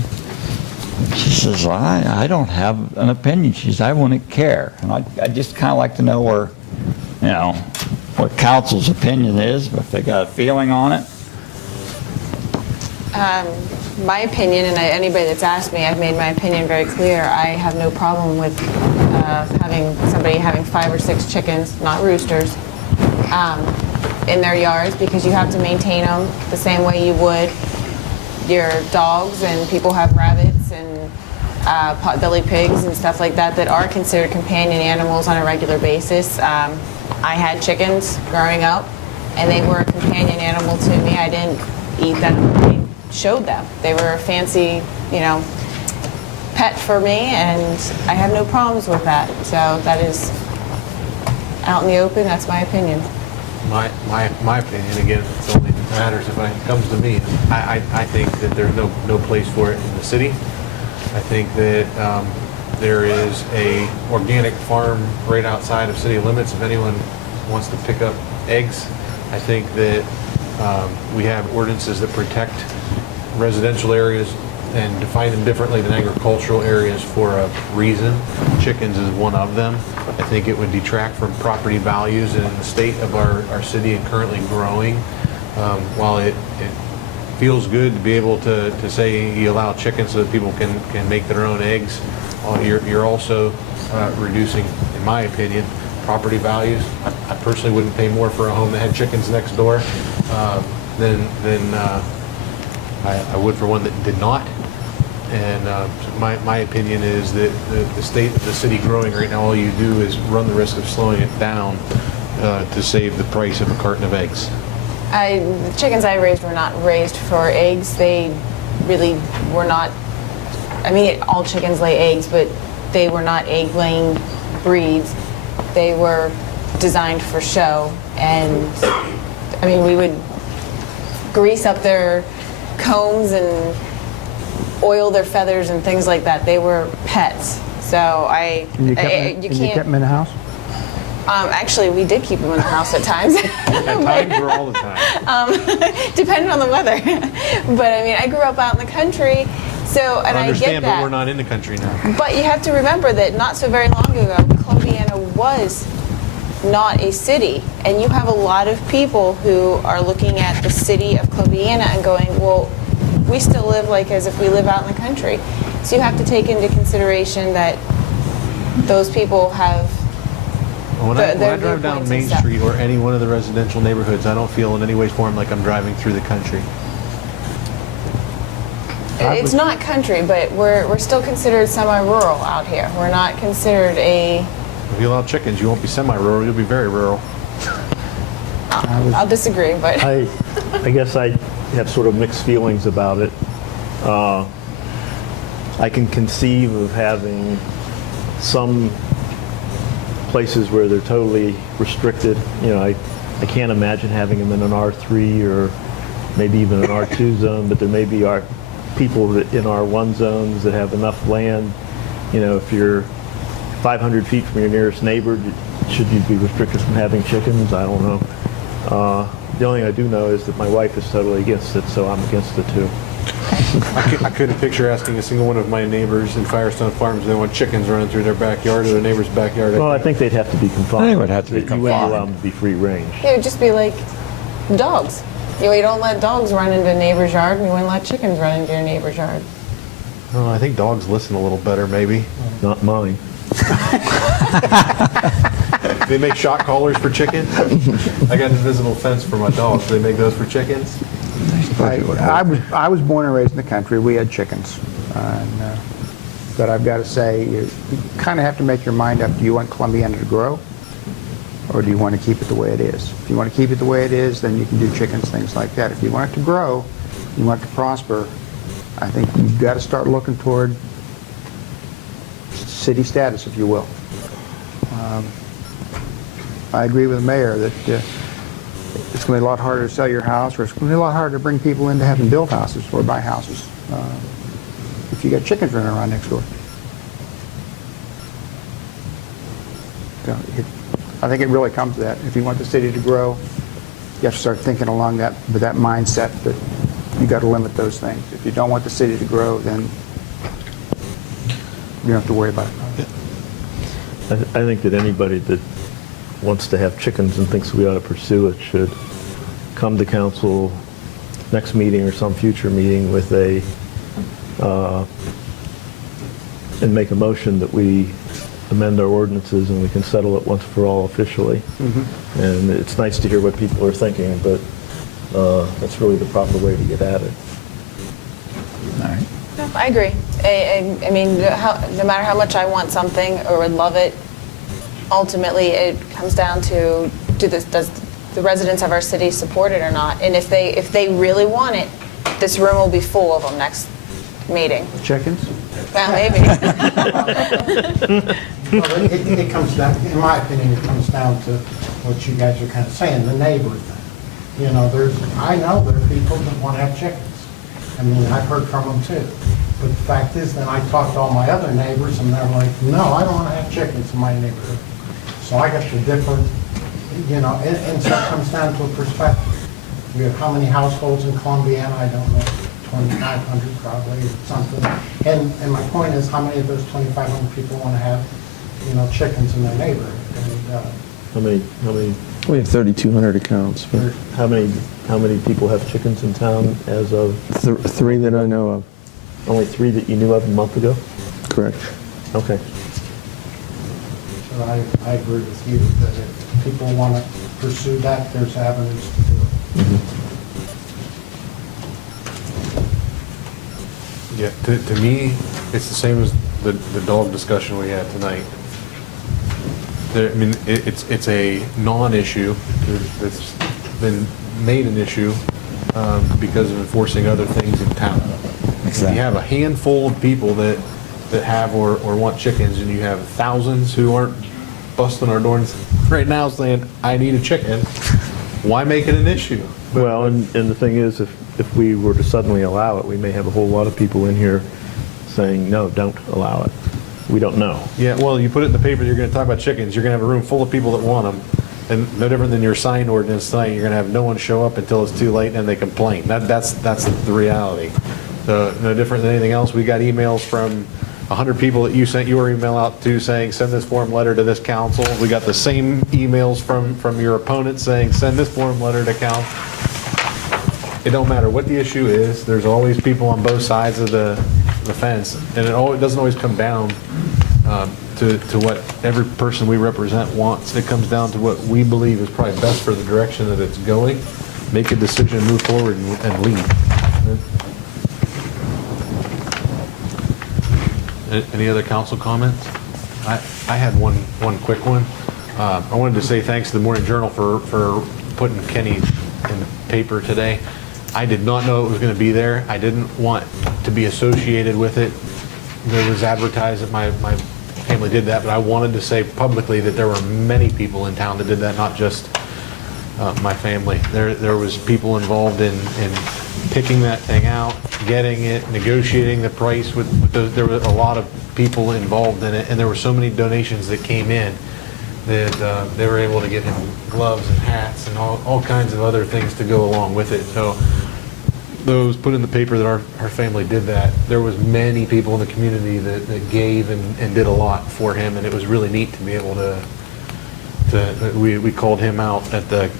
She says, I don't have an opinion. She says, I wouldn't care. And I just kind of like to know where, you know, what council's opinion is, if they got a feeling on it. My opinion, and anybody that's asked me, I've made my opinion very clear. I have no problem with having somebody having 5 or 6 chickens, not roosters, in their yards, because you have to maintain them the same way you would your dogs, and people have rabbits and pot-bellied pigs and stuff like that that are considered companion animals on a regular basis. I had chickens growing up, and they were a companion animal to me. I didn't eat them. I showed them. They were a fancy, you know, pet for me, and I have no problems with that. So that is out in the open. That's my opinion. My opinion, again, it only matters if it comes to me. I think that there's no place for it in the city. I think that there is a organic farm right outside of city limits if anyone wants to pick up eggs. I think that we have ordinances that protect residential areas and define them differently than agricultural areas for a reason. Chickens is one of them. I think it would detract from property values in the state of our city and currently growing. While it feels good to be able to say you allow chickens so that people can make their own eggs, you're also reducing, in my opinion, property values. I personally wouldn't pay more for a home that had chickens next door than I would for one that did not. And my opinion is that the state of the city growing right now, all you do is run the risk of slowing it down to save the price of a carton of eggs. The chickens I raised were not raised for eggs. They really were not, I mean, all chickens lay eggs, but they were not egg-laying breeds. They were designed for show. And, I mean, we would grease up their combs and oil their feathers and things like that. They were pets. So And you kept them in the house? Actually, we did keep them in the house at times. At times or all the time? Depending on the weather. But I mean, I grew up out in the country, so, and I get understand, that. but we're not in the country now. But you have to remember that not so very long ago, Columbiana was not a city. And you have a lot of people who are looking at the city of Columbiana and going, well, we still live like as if we live out in the country. So you have to take into consideration that those people have When I their drive down viewpoints and Main stuff. Street or any one of the residential neighborhoods, I don't feel in any way, form like I'm driving through the country. It's not country, but we're still considered semi-rural out here. We're not considered a, If you allow chickens, you won't be semi-rural, you'll be very rural. I'll disagree, but. I guess I have sort of mixed feelings about it. I can conceive of having some places where they're totally restricted. You know, I can't imagine having them in an R3 or maybe even an R2 zone, but there may be people that in R1 zones that have enough land. You know, if you're 500 feet from your nearest neighbor, should you be restricted from having chickens? I don't know. The only thing I do know is that my wife is totally against it, so I'm against it too. I couldn't picture asking a single one of my neighbors in Firestone Farms if they want chickens running through their backyard or their neighbor's backyard. Well, I think they'd have to be confined. They would have to be You wouldn't confined. allow them to be free range. It would just be like dogs. You don't let dogs run into a neighbor's yard, and you wouldn't let chickens run into your neighbor's yard. Oh, I think dogs listen a little better, maybe. Not mine. They make shot collars for chickens. I got an invisible fence for my dogs. They make those for chickens. I was born and raised in the country. We had chickens. But I've got to say, you kind of have to make your mind up. Do you want Columbiana to grow? Or do you want to keep it the way it is? If you want to keep it the way it is, then you can do chickens, things like that. If you want it to grow, you want it to prosper, I think you've got to start looking toward city status, if you will. I agree with the mayor that it's going to be a lot harder to sell your house, or it's going to be a lot harder to bring people in to have them build houses or buy houses if you got chickens running around next door. So I think it really comes to that. If you want the city to grow, you have to start thinking along that with that mindset that you got to limit those things. If you don't want the city to grow, then you don't have to worry about it. I think that anybody that wants to have chickens and thinks we ought to pursue it should come to council next meeting or some future meeting with and make a motion that we amend our ordinances and we can settle it once for all officially. Mm-hmm. And it's nice to hear what people are thinking, but that's really the proper way to get at it. All right. No, I agree. I mean, no matter how much I want something or would love it, ultimately it comes down to does the residents of our city support it or not? And if they really want it, this room will be full of them next meeting. Chickens? Well, maybe. Well, it comes down, in my opinion, it comes down to what you guys are kind of saying, the neighbor thing. You know, I know there are people that want to have chickens. I mean, I've heard from them too. But the fact is, then I talked to all my other neighbors and they're like, no, I don't want to have chickens in my neighborhood. So I got the different, you know, and so it comes down to a perspective. We have how many households in Columbiana? I don't know, 2,500 probably or something. And my point is, how many of those 2,500 people want to have, you know, chickens in their neighborhood? And, How many We have 3,200 accounts. But how many people have chickens in town as of? three that I know of. Only 3 that you knew of a month ago? Correct. Okay. So but I agree with you that if people want to pursue that, there's avenues to do it. Yeah, to me, it's the same as the dog discussion we had tonight. There, I mean, it's a non-issue that's been made an issue because of enforcing other things in town. If you have a handful of people that have or want chickens, and you have thousands who aren't busting our doors right now saying, I need a chicken, why make it an issue? Well, and the thing is, if we were to suddenly allow it, we may have a whole lot of people in here saying, no, don't allow it. We don't know. Yeah, well, you put it in the paper, you're gonna talk about chickens, you're gonna have a room full of people that want them, and no different than your sign ordinance tonight, you're gonna have no one show up until it's too late and they complain. That's the reality. So, no different than anything else, we got emails from 100 people that you sent your email out to saying, send this form letter to this council. We got the same emails from your opponent saying, send this form letter to council. It don't matter what the issue is, there's always people on both sides of the fence, and it doesn't always come down to what every person we represent wants. It comes down to what we believe is probably best for the direction that it's going. Make a decision, move forward, and lead. Any other council comments? I had one quick one. I wanted to say thanks to the Morning Journal for putting Kenny in the paper today. I did not know it was going to be there. I didn't want to be associated with it. There was advertised that my family did that, but I wanted to say publicly that there were many people in town that did that, not just my family. There was people involved in picking that thing out, getting it, negotiating the price with there were a lot of people involved in it, and there were so many donations that came in that they were able to get him gloves and hats and all kinds of other things to go along with it. So those put in the paper that our family did that. There was many people in the community that gave and did a lot for him, and it was really neat to be able we called him out at that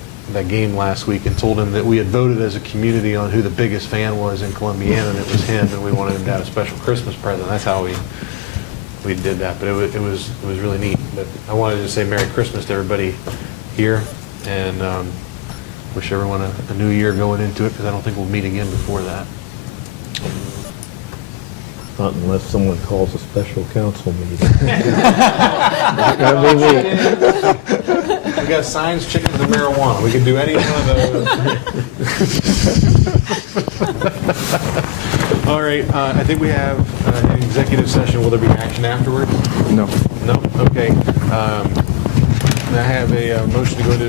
game last week and told him that we had voted as a community on who the biggest fan was in Columbiana, and it was him, and we wanted him to have a special Christmas present. That's how we did that, but it was really neat. But I wanted to say Merry Christmas to everybody here, and wish everyone a new year going into it, because I don't think we'll meet again before that. Not unless someone calls a special council meeting. We got signs, chickens, and marijuana. We can do any one of those. All right, I think we have an executive session. Will there be action afterwards? No. No? Okay. I have a motion to go into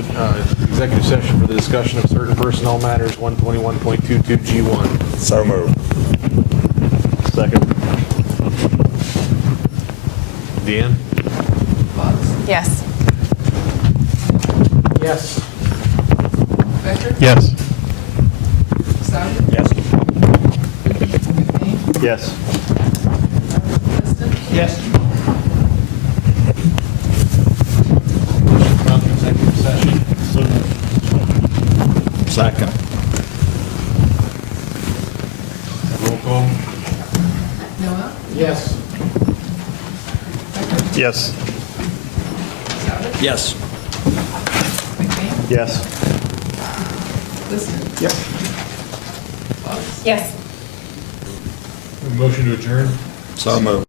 executive session for the discussion of certain personnel matters, 121.22 G1. So moved. Second. Deanne? Yes. Yes. Becker? Yes. Souter? Yes. McBain? Yes. Liston? Yes. About the executive session. Second. Roll call. Noah? Yes. Becker? Yes. Souter? Yes. McBain? Yes. Liston? Yes. Fox? Yes. Motion to adjourn. So moved.